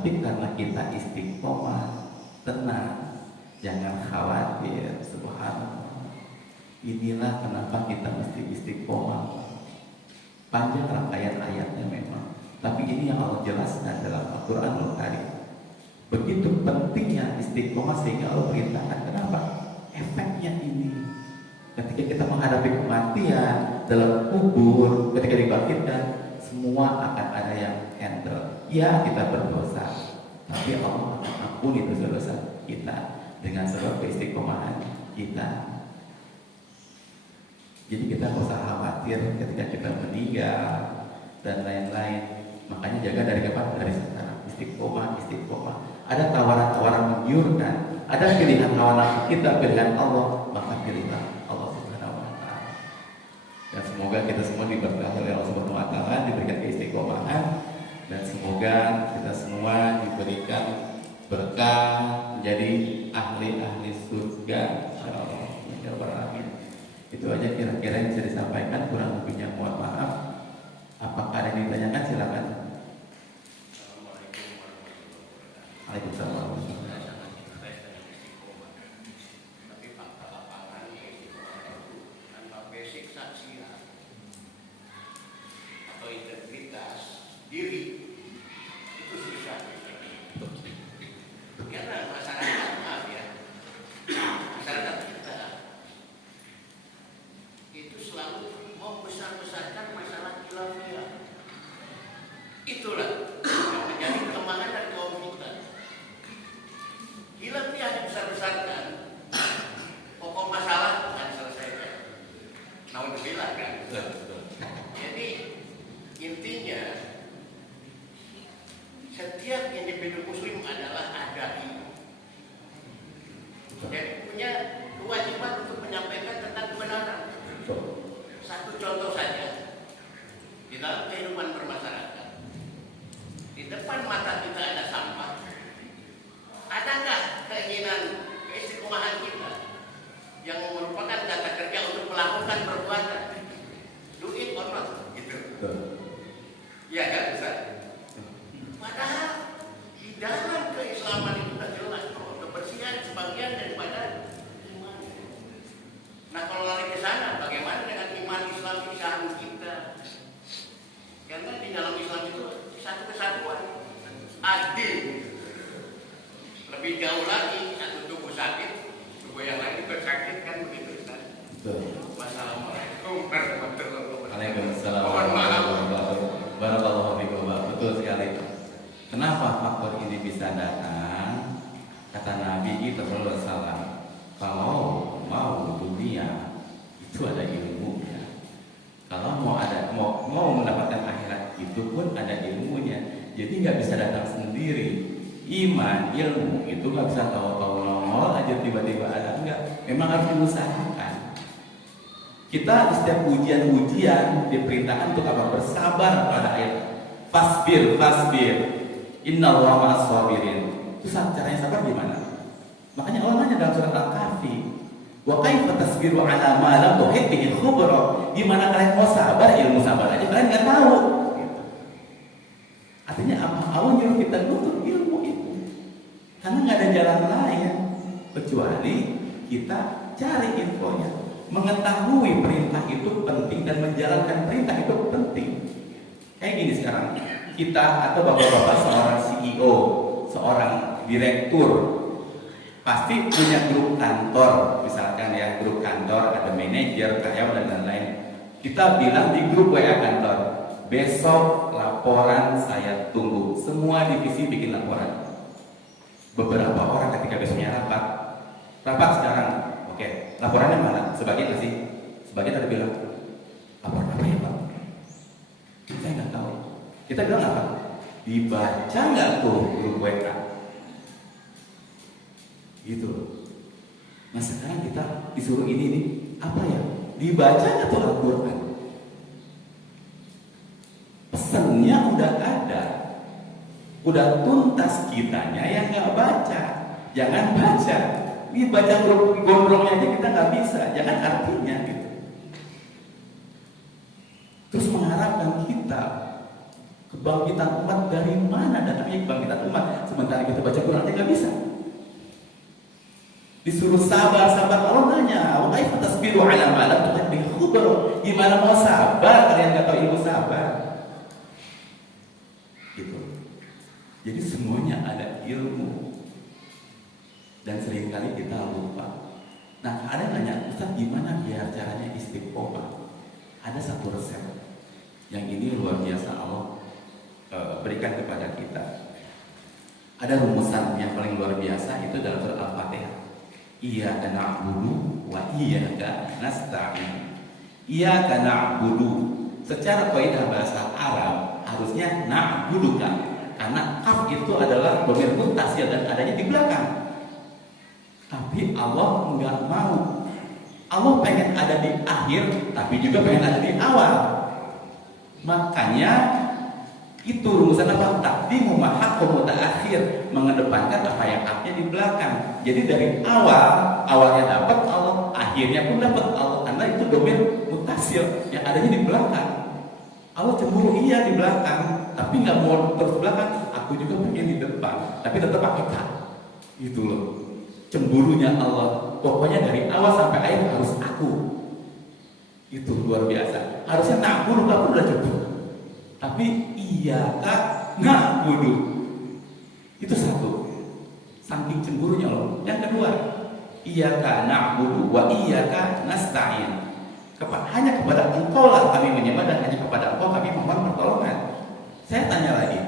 Tapi karena kita istiqomah, tenang, jangan khawatir. Subhanallah. Inilah kenapa kita mesti istiqomah. Panjang rangkaian ayatnya memang, tapi ini yang Allah jelaskan dalam Al-Quranul Karim. Begitu pentingnya istiqomah sehingga Allah perintahkan. Kenapa? Efeknya ini. Ketika kita menghadapi kematian dalam kubur, ketika dibangkitkan, semua akan ada yang handle. Ya, kita berdosa, tapi Allah akan ampuni dosa-dosa kita dengan sebab keistiqomahan kita. Jadi kita nggak usah khawatir ketika kita meninggal dan lain-lain. Makanya jaga dari kapan? Dari sekarang. Istiqomah. Ada tawaran-tawaran menggiurkan, ada pilihan hawa nafsu kita, pilihan Allah, maka pilihlah Allah Subhanahu wa Ta'ala. Dan semoga kita semua diberkahi oleh Allah Subhanahu wa Ta'ala, diberikan keistiqomahan, dan semoga kita semua diberikan berkah menjadi ahli-ahli surga. Amin. Itu aja kira-kira yang bisa disampaikan, kurang lebihnya mohon maaf. Apakah ada yang ditanyakan? Silakan. Waalaikumsalam. Tapi fakta lapangan tanpa basic saksian atau integritas diri itu susah. Karena masyarakat, maaf ya, masyarakat kita itu selalu mau besar-besarkan masalah khilafiyah. Itulah yang menjadi kelemahan dari kaum kita. Khilafiyah dibesar-besarkan, pokok masalah akan diselesaikan. Naudzubillah kan. Jadi intinya setiap individu muslim adalah adai. Jadi punya kewajiban untuk menyampaikan tentang kebenaran. Satu contoh saja, di dalam kehidupan bermasyarakat, di depan mata kita ada sampah. Adakah keinginan keistiqomahan kita yang merupakan kata kerja untuk melakukan perbuatan? Do it or not? Gitu. Iya kan, Ustaz? Padahal di dalam keislaman itu sudah jelas bahwa kebersihan sebagian daripada iman. Nah, kalau lari ke sana, bagaimana dengan iman Islam syaham kita? Karena di dalam Islam itu satu kesatuan, adil. Lebih jauh lagi, satu tubuh sakit, tubuh yang lain juga sakit, kan begitu, Ustaz? Wassalamualaikum warahmatullahi wabarakatuh. Waalaikumsalam. Mohon maaf. Barakallahu fikum. Betul sekali. Kenapa faktor ini bisa datang? Kata Nabi kita sallallahu alaihi wasallam, kalau mau dunia itu ada ilmunya. Kalau mau mendapatkan akhirat itu pun ada ilmunya. Jadi nggak bisa datang sendiri. Iman, ilmu itu nggak bisa tahu-tahu nongol aja tiba-tiba ada, enggak. Memang harus diusahakan. Kita di setiap ujian-ujian diperintahkan untuk apa? Bersabar pada ayat. Fasbir. Innallaha ma'as sabirin. Itu caranya sabar gimana? Makanya Allah nanya dalam surat Al-Kahfi, wa kaifa tasbiru ala ma lam tuhit bihi khubra? Gimana kalian mau sabar, ilmu sabar aja kalian nggak tahu. Gitu. Artinya apa? Allah nyuruh kita nuntut ilmu itu, karena nggak ada jalan lain kecuali kita cari infonya. Mengetahui perintah itu penting dan menjalankan perintah itu penting. Kayak gini sekarang, kita atau bapak-bapak seorang CEO, seorang direktur, pasti punya grup kantor, misalkan ya, grup kantor ada manajer, karyawan dan lain-lain. Kita bilang di grup WA kantor, besok laporan saya tunggu. Semua divisi bikin laporan. Beberapa orang ketika besoknya rapat sekarang, oke, laporannya mana? Sebagian nggak sih? Sebagian ada bilang, laporan apa ya Pak? Saya nggak tahu. Kita bilang apa? Dibaca nggak tuh grup WA? Gitu. Nah sekarang kita disuruh ini nih, apa ya? Dibaca nggak tuh Al-Quran? Pesannya udah ada, udah tuntas, kitanya yang nggak baca. Jangan baca, ini baca grup gondrongnya aja kita nggak bisa. Jangan artinya gitu. Terus mengharapkan kita Kebangkitan umat dari mana datangnya kebangkitan umat? Sementara kita baca Quran aja nggak bisa. Disuruh sabar, Allah nanya, wa kaifa tasbiru ala ma lam tuqad bihi khubar? Gimana mau sabar kalian nggak tahu ilmu sabar? Gitu. Jadi semuanya ada ilmu. Dan seringkali kita lupa. Nah, ada yang nanya, Ustaz gimana biar caranya istiqomah? Ada satu resep yang ini luar biasa Allah berikan kepada kita. Ada rumusan yang paling luar biasa itu dalam surat Al-Fatihah. Iyyaka na'budu wa iyyaka nasta'in. Iyyaka na'budu secara kaidah bahasa Arab harusnya na'buduka, karena kaf itu adalah dhamir muttasil dan adanya di belakang. Tapi Allah enggak mau. Allah pengen ada di akhir, tapi juga pengen ada di awal. Makanya itu rumusan apa? Taqdimu ma haqqu mutaakhir, mengedepankan apa yang haknya di belakang. Jadi dari awalnya dapat Allah, akhirnya pun dapat Allah, karena itu dhamir muttasil yang adanya di belakang. Allah cemburu iya di belakang, tapi nggak mau terus belakang. Aku juga pengen di depan, tapi tetap hakikat. Gitu loh. Cemburunya Allah, pokoknya dari awal sampai akhir harus aku. Itu luar biasa. Harusnya na'budu, aku udah cukup. Tapi iyyaka na'budu. Itu satu. Saking cemburunya Allah. Yang kedua, iyyaka na'budu wa iyyaka nasta'in. Hanya kepada Engkau lah kami menyembah dan hanya kepada Engkau kami mohon pertolongan. Saya tanya lagi.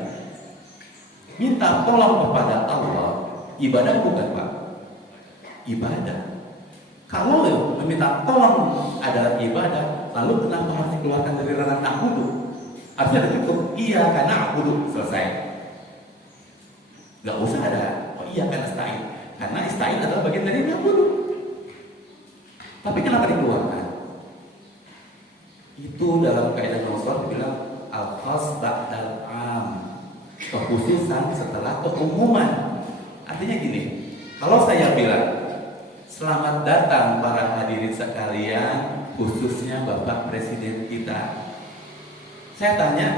Minta tolong kepada Allah, ibadah bukan Pak? Ibadah. Kalau meminta tolong adalah ibadah, lalu kenapa harus dikeluarkan dari ranah na'budu? Harusnya ada cukup iyyaka na'budu, selesai. Gak usah ada iyyaka nasta'in, karena ista'in adalah bagian dari na'budu. Tapi kenapa dikeluarkan? Itu dalam kaidah Rasul dibilang al-khas ba'dal 'am, kekhususan setelah keumuman. Artinya gini, kalau saya bilang selamat datang para hadirin sekalian, khususnya Bapak Presiden kita. Saya tanya,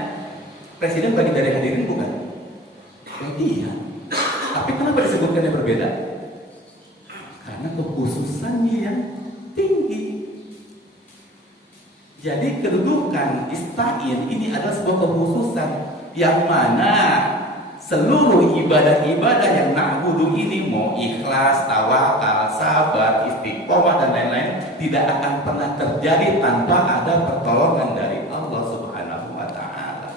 Presiden bagian dari hadirin bukan? Iya. Tapi kenapa disebutkannya berbeda? Karena kekhususannya yang tinggi. Jadi kedudukan ista'in ini adalah sebuah kekhususan yang mana seluruh ibadah-ibadah yang na'budu ini, mau ikhlas, tawakal, sabar, istiqomah dan lain-lain, tidak akan pernah terjadi tanpa ada pertolongan dari Allah Subhanahu wa ta'ala.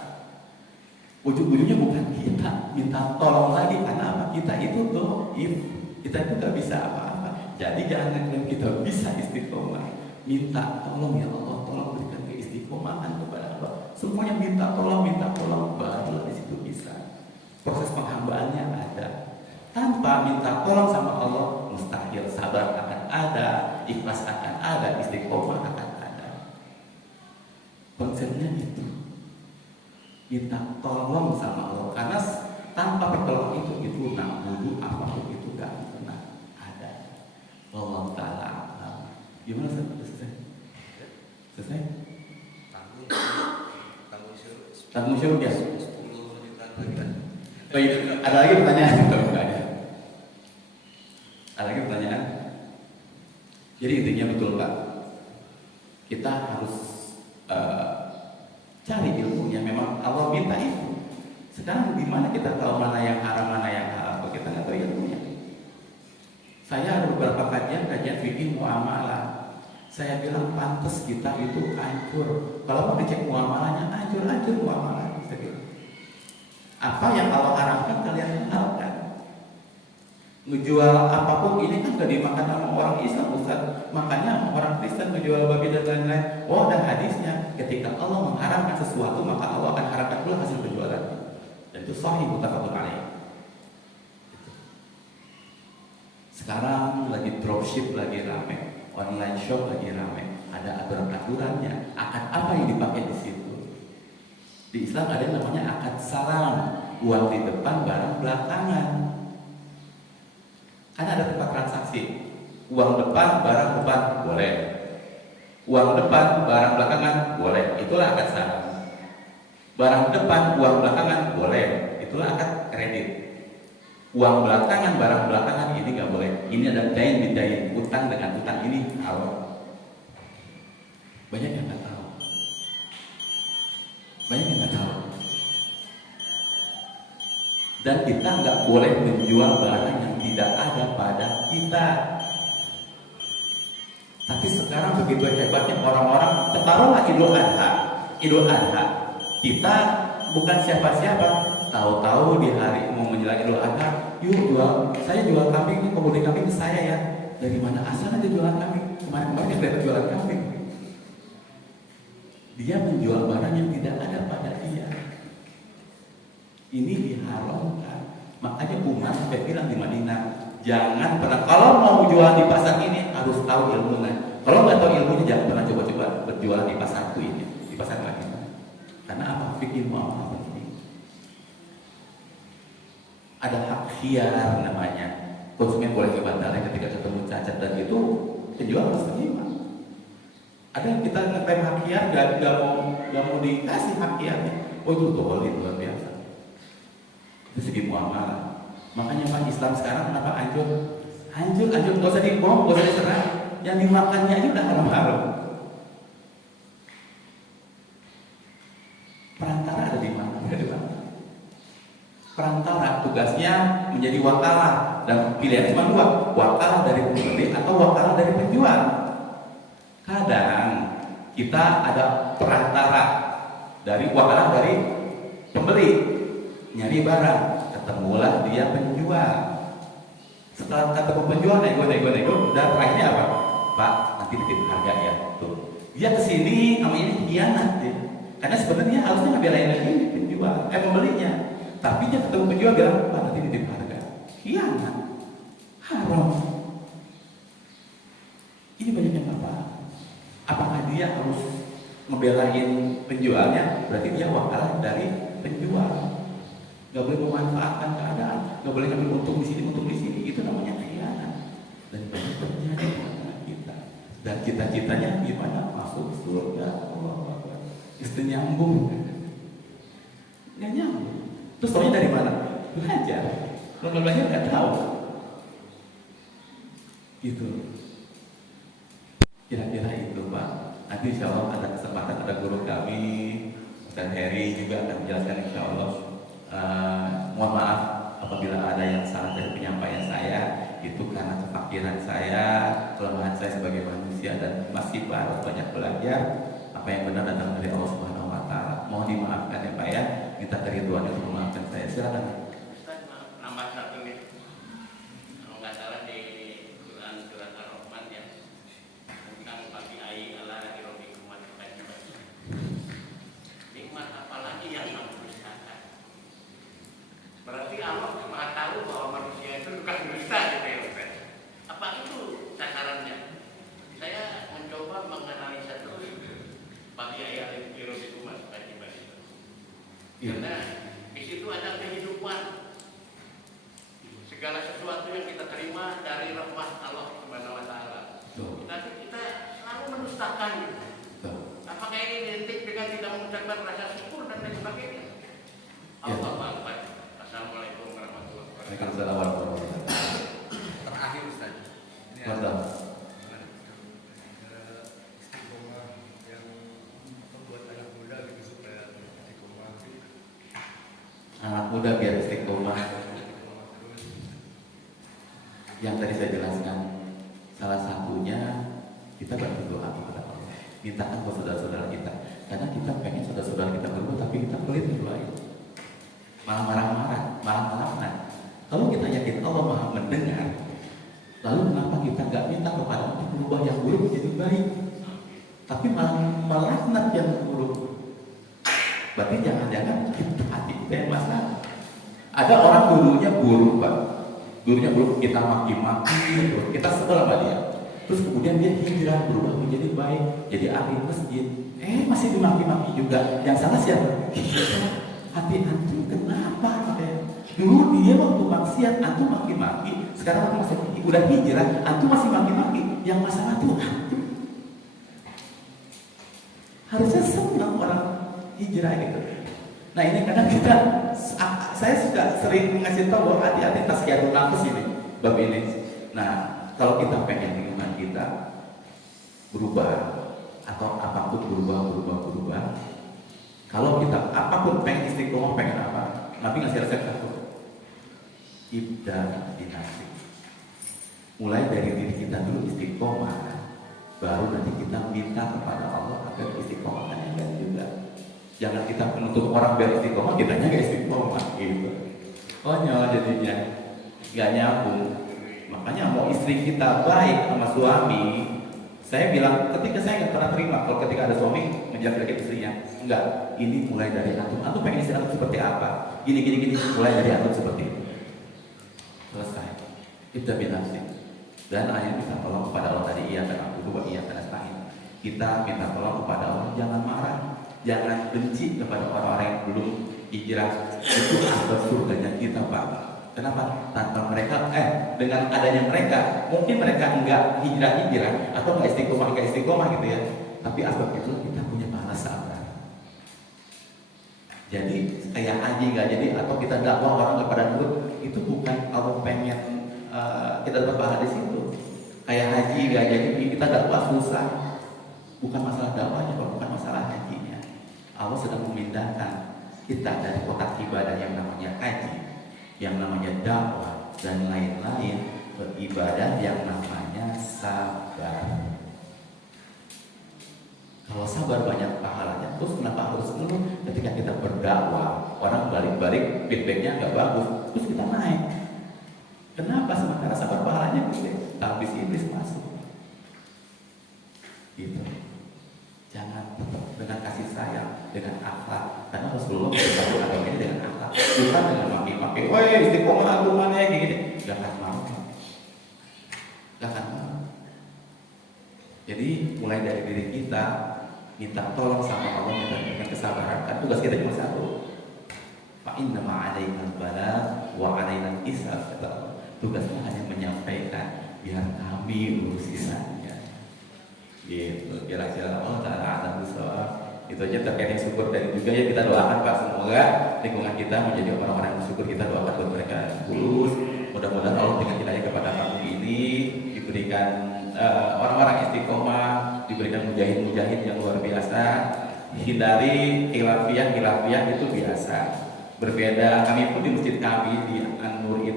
Ujung-ujungnya bukan kita minta tolong lagi, karena apa? Kita itu dhaif, kita itu gak bisa apa-apa. Jadi jangan kita bisa istiqomah, minta tolong ya Allah, tolong berikan keistiqomahan kepada Allah. Semuanya minta tolong, baru di situ bisa. Proses penghambaannya ada. Tanpa minta tolong sama Allah, mustahil. Sabar akan ada, ikhlas akan ada, istiqomah akan ada. Konsepnya itu, minta tolong sama Allah. Karena tanpa pertolongan itu na'budu apapun itu gak pernah ada. Allah Ta'ala. Gimana selesai? Selesai? Tanggung jawab ya. Oh iya, ada lagi pertanyaan? Ada lagi pertanyaan? Jadi intinya betul Pak, kita harus cari ilmunya. Memang Allah minta itu. Sekarang gimana kita tahu mana yang haram, mana yang halal? Kita nggak tahu ilmunya. Saya ada beberapa kajian fikih muamalah. Saya bilang pantas kita itu hancur. Kalau mau dicek muamalahnya, hancur muamalahnya. Apa yang Allah haramkan kalian halalkan. Ngejual apapun ini kan gak dimakan sama orang Islam Ustaz. Makanya orang Kristen ngejual babi dan lain-lain. Oh, dan hadisnya ketika Allah mengharamkan sesuatu, maka Allah akan haramkan pula hasil penjualan. Dan itu sahih muttafaqun alaih. Sekarang lagi dropship lagi rame, online shop lagi rame. Ada aturan-aturannya. Akad apa yang dipakai di situ? Di Islam ada yang namanya akad salam, uang di depan, barang belakangan. Kan ada tempat transaksi, uang depan, barang depan boleh, uang depan, barang belakangan boleh. Itulah akad salam. Barang depan, uang belakangan boleh, itulah akad kredit. Uang belakangan, barang belakangan ini nggak boleh. Ini ada dain bidain, utang dengan utang ini haram. Banyak yang nggak tahu. Banyak yang nggak tahu. Dan kita nggak boleh menjual barang yang tidak ada pada kita. Tapi sekarang begitu hebatnya orang-orang, taruhlah Idul Adha. Kita bukan siapa-siapa, tahu-tahu di hari mau menjelang Idul Adha, yuk saya jual kambing ini, komoditi kambing ke saya ya. Dari mana asalnya dia jualan kambing? Kemarin-kemarin dia jualan kambing. Dia menjual barang yang tidak ada pada dia. Ini diharamkan. Makanya Umar sampai bilang di Madinah, jangan pernah, kalau mau jual di pasar ini harus tahu ilmunya. Kalau nggak tahu ilmunya, jangan pernah coba-coba berjualan di pasarku ini, di pasar Madinah. Karena apa? Fikih muamalah ini. Ada hak khiyar namanya. Konsumen boleh ke bandara ketika ketemu cacat, dan itu penjual harus terima. Ada yang kita ngeklaim hak khiyar, nggak mau dikasih hak khiyarnya. Oh itu dolim luar biasa. Itu segi muamalah. Makanya Pak, Islam sekarang kenapa hancur? Hancur, nggak usah dibom, nggak usah diserang. Yang dimakannya aja udah haram-haram. Perantara ada di mana? Ada di mana? Perantara tugasnya menjadi wakalah, dan pilihan cuma dua, wakalah dari pembeli atau wakalah dari penjual. Kadang kita ada perantara dari wakalah dari pembeli, nyari barang, ketemulah dia penjual. Setelah ketemu penjual, nego, dan terakhirnya apa? Pak, nanti titip harga ya. Tuh. Dia kesini sama ini khianat ya. Karena sebenarnya harusnya ngebelain lagi penjual, pembelinya. Tapi dia ketemu penjual bilang, Pak, nanti titip harga. Khianat, haram. Ini banyak yang apa? Apakah dia harus ngebelain penjualnya? Berarti dia wakalah dari penjual. Gak boleh memanfaatkan keadaan, gak boleh ngambil untung di sini. Itu namanya khianat. Dan banyak terjadi di antara kita. Dan cita-citanya gimana? Masuk surga. Istri nyambung, nggak nyambung. Terus taunya dari mana? Belajar. Kalau belajar nggak tahu. Gitu. Kira-kira itu Pak. Nanti insya Allah ada kesempatan, ada guru kami dan Heri juga akan menjelaskan insya Allah. Mohon maaf apabila ada yang salah dari penyampaian saya. Itu karena kefakiran saya, kelemahan saya sebagai manusia, dan masih harus banyak belajar. Apa yang benar datang dari Allah Subhanahu Wa Taala. Mohon dimaafkan ya Pak ya. Minta keriduan untuk memaafkan saya. Silakan. Ustaz, nambah satu nih. Kalau nggak salah di Quran surat Ar-Rahman ya, tentang bagi ai ala hirobikum wa tajibat. Nikmat apa lagi yang kamu dustakan? Berarti Allah cuma tahu bahwa manusia itu bukan dusta gitu ya Ustaz. Apa itu sasarannya? Saya mencoba menganalisa terus bagi ayat hirobikum wa tajibat itu. Karena di situ ada kehidupan. Segala sesuatu yang kita terima dari rahmat Allah Subhanahu Wa Taala. Tapi kita selalu mendustakan. Apakah ini identik dengan tidak mengucapkan rasa syukur dan lain sebagainya? Allah Akbar. Assalamualaikum warahmatullahi wabarakatuh. Waalaikumsalam warahmatullahi wabarakatuh. Terakhir Ustaz. Istiqomah yang membuat anak muda gitu supaya istiqomah. Anak muda biar istiqomah. Yang tadi saya jelaskan, salah satunya kita berdoa kepada Allah, mintakan ke saudara-saudara kita, karena kita pengen saudara-saudara kita berdoa, tapi kita pelit berdoa itu, malah marah-marah, malah melaknat. Kalau kita yakin Allah Maha mendengar, lalu kenapa kita nggak minta kepada Allah untuk merubah yang buruk menjadi baik, tapi malah melaknat yang buruk? Berarti jangan-jangan itu hati kita yang masalah. Ada orang gurunya buruk Pak, gurunya buruk, kita maki-maki, kita sebel sama dia. Terus kemudian dia hijrah, berubah menjadi baik, jadi ahli masjid. Masih dimaki-maki juga. Yang salah siapa? Hati antum kenapa? Dulu dia waktu maksiat, antum maki-maki. Sekarang antum masih udah hijrah, antum masih maki-maki. Yang masalah tuh antum. Harusnya senang orang hijrah gitu. Nah ini kadang kita, saya sudah sering ngasih tahu bahwa hati-hati tazkiyatun nafs ini, bab ini. Nah kalau kita pengen lingkungan kita berubah atau apapun berubah. Kalau kita apapun pengen istiqomah, pengen apa, Nabi ngasih resep satu, ibda binafsi. Mulai dari diri kita dulu istiqomah, baru nanti kita minta kepada Allah agar istiqomah kan juga. Jangan kita menuntut orang biar istiqomah, kitanya gak istiqomah gitu. Konyol jadinya, gak nyambung. Makanya mau istri kita baik sama suami, saya bilang ketika saya nggak pernah terima kalau ketika ada suami menjaga istrinya. Enggak, ini mulai dari antum. Antum pengen istri antum seperti apa? Gini, mulai dari antum seperti itu. Selesai. Ibda binafsi. Dan ayat minta tolong kepada Allah tadi, iya karena aku wa iya karena nasta'in. Kita minta tolong kepada Allah, jangan marah, jangan benci kepada orang-orang yang belum hijrah. Itu asal surganya kita, Pak. Kenapa? Tanpa mereka, dengan adanya mereka, mungkin mereka enggak hijrah atau enggak istiqomah gitu ya. Tapi asbab itu kita punya pahala sabar. Jadi kayak haji enggak jadi atau kita dakwah orang kepada nurut, itu bukan Allah pengen kita dapat pahala di situ. Kayak haji enggak jadi kita dakwah susah. Bukan masalah dakwahnya, bukan masalah hajinya. Allah sedang memindahkan kita dari kotak ibadah yang namanya haji, yang namanya dakwah dan lain-lain ke ibadah yang namanya sabar. Kalau sabar banyak pahalanya, terus kenapa harus ngeluh ketika kita berdakwah orang balik-balik feedbacknya nggak bagus, terus kita naik? Kenapa? Sementara sabar pahalanya gede, tapi si iblis masuk. Gitu. Jangan tetap dengan kasih sayang, dengan akhlak. Karena Rasulullah beritahu agama ini dengan akhlak, bukan dengan maki-maki. Woi, istiqomah aku mana ya gini. Gak akan mau. Jadi mulai dari diri kita minta tolong sama Allah, minta dengan kesabaran. Kan tugas kita cuma satu. Fa inna ma'alaikal balagh wa 'alainal hisab. Tugasnya hanya menyampaikan, biar kami urus sisanya. Gitu, kira-kira Allah Ta'ala ada usaha. Itu aja terkait yang syukur, dan juga ya kita doakan Pak, semoga lingkungan kita menjadi orang-orang yang bersyukur. Kita doakan buat mereka lulus. Mudah-mudahan Allah berikan hidayah kepada kampung ini, diberikan orang-orang istiqomah, diberikan mujahid-mujahid yang luar biasa. Hindari khilafiyah itu biasa. Berbeda, kami pun di masjid kami di An-Nur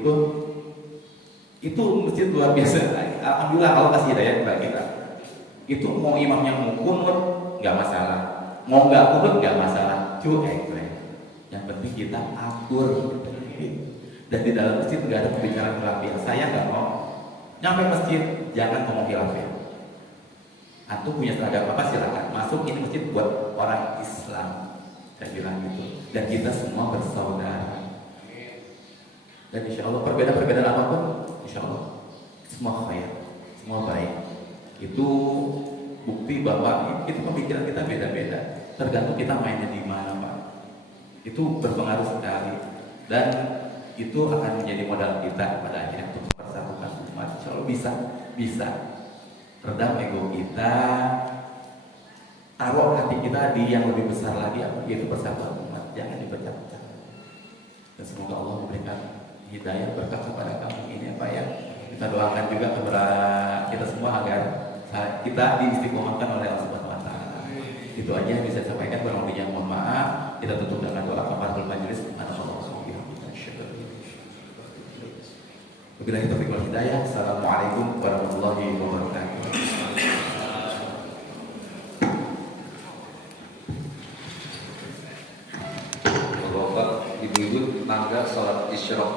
itu masjid luar biasa. Alhamdulillah Allah kasih hidayah kepada kita. Itu mau imamnya mau kunut nggak masalah, mau nggak kunut nggak masalah, cuek. Yang penting kita akur. Dan di dalam masjid nggak ada pembicaraan khilafiyah. Saya nggak mau nyampe masjid jangan ngomong khilafiyah. Antum punya seragam apa silakan masuk, ini masjid buat orang Islam. Saya bilang gitu. Dan kita semua bersaudara. Dan insya Allah perbedaan apapun, insya Allah semua khair, semua baik. Itu bukti bahwa itu pemikiran kita beda-beda. Tergantung kita mainnya di mana, Pak. Itu berpengaruh sekali. Dan itu akan menjadi modal kita pada akhirnya untuk mempersatukan umat. Insya Allah bisa. Redam ego kita, taruh hati kita di yang lebih besar lagi, yaitu persatuan umat. Jangan dipecah-pecah. Dan semoga Allah memberikan hidayah berkah kepada kampung ini, Pak ya. Kita doakan juga kepada kita semua agar kita diistiqomahkan oleh Allah Subhanahu wa Ta'ala. Itu aja yang bisa saya sampaikan. Kurang lebihnya mohon maaf. Kita tutup dengan doa kafaratul majelis. Wabillahi taufiq wal hidayah. Assalamualaikum warahmatullahi wabarakatuh. Bapak, ibu-ibu, tangga sholat isyraq.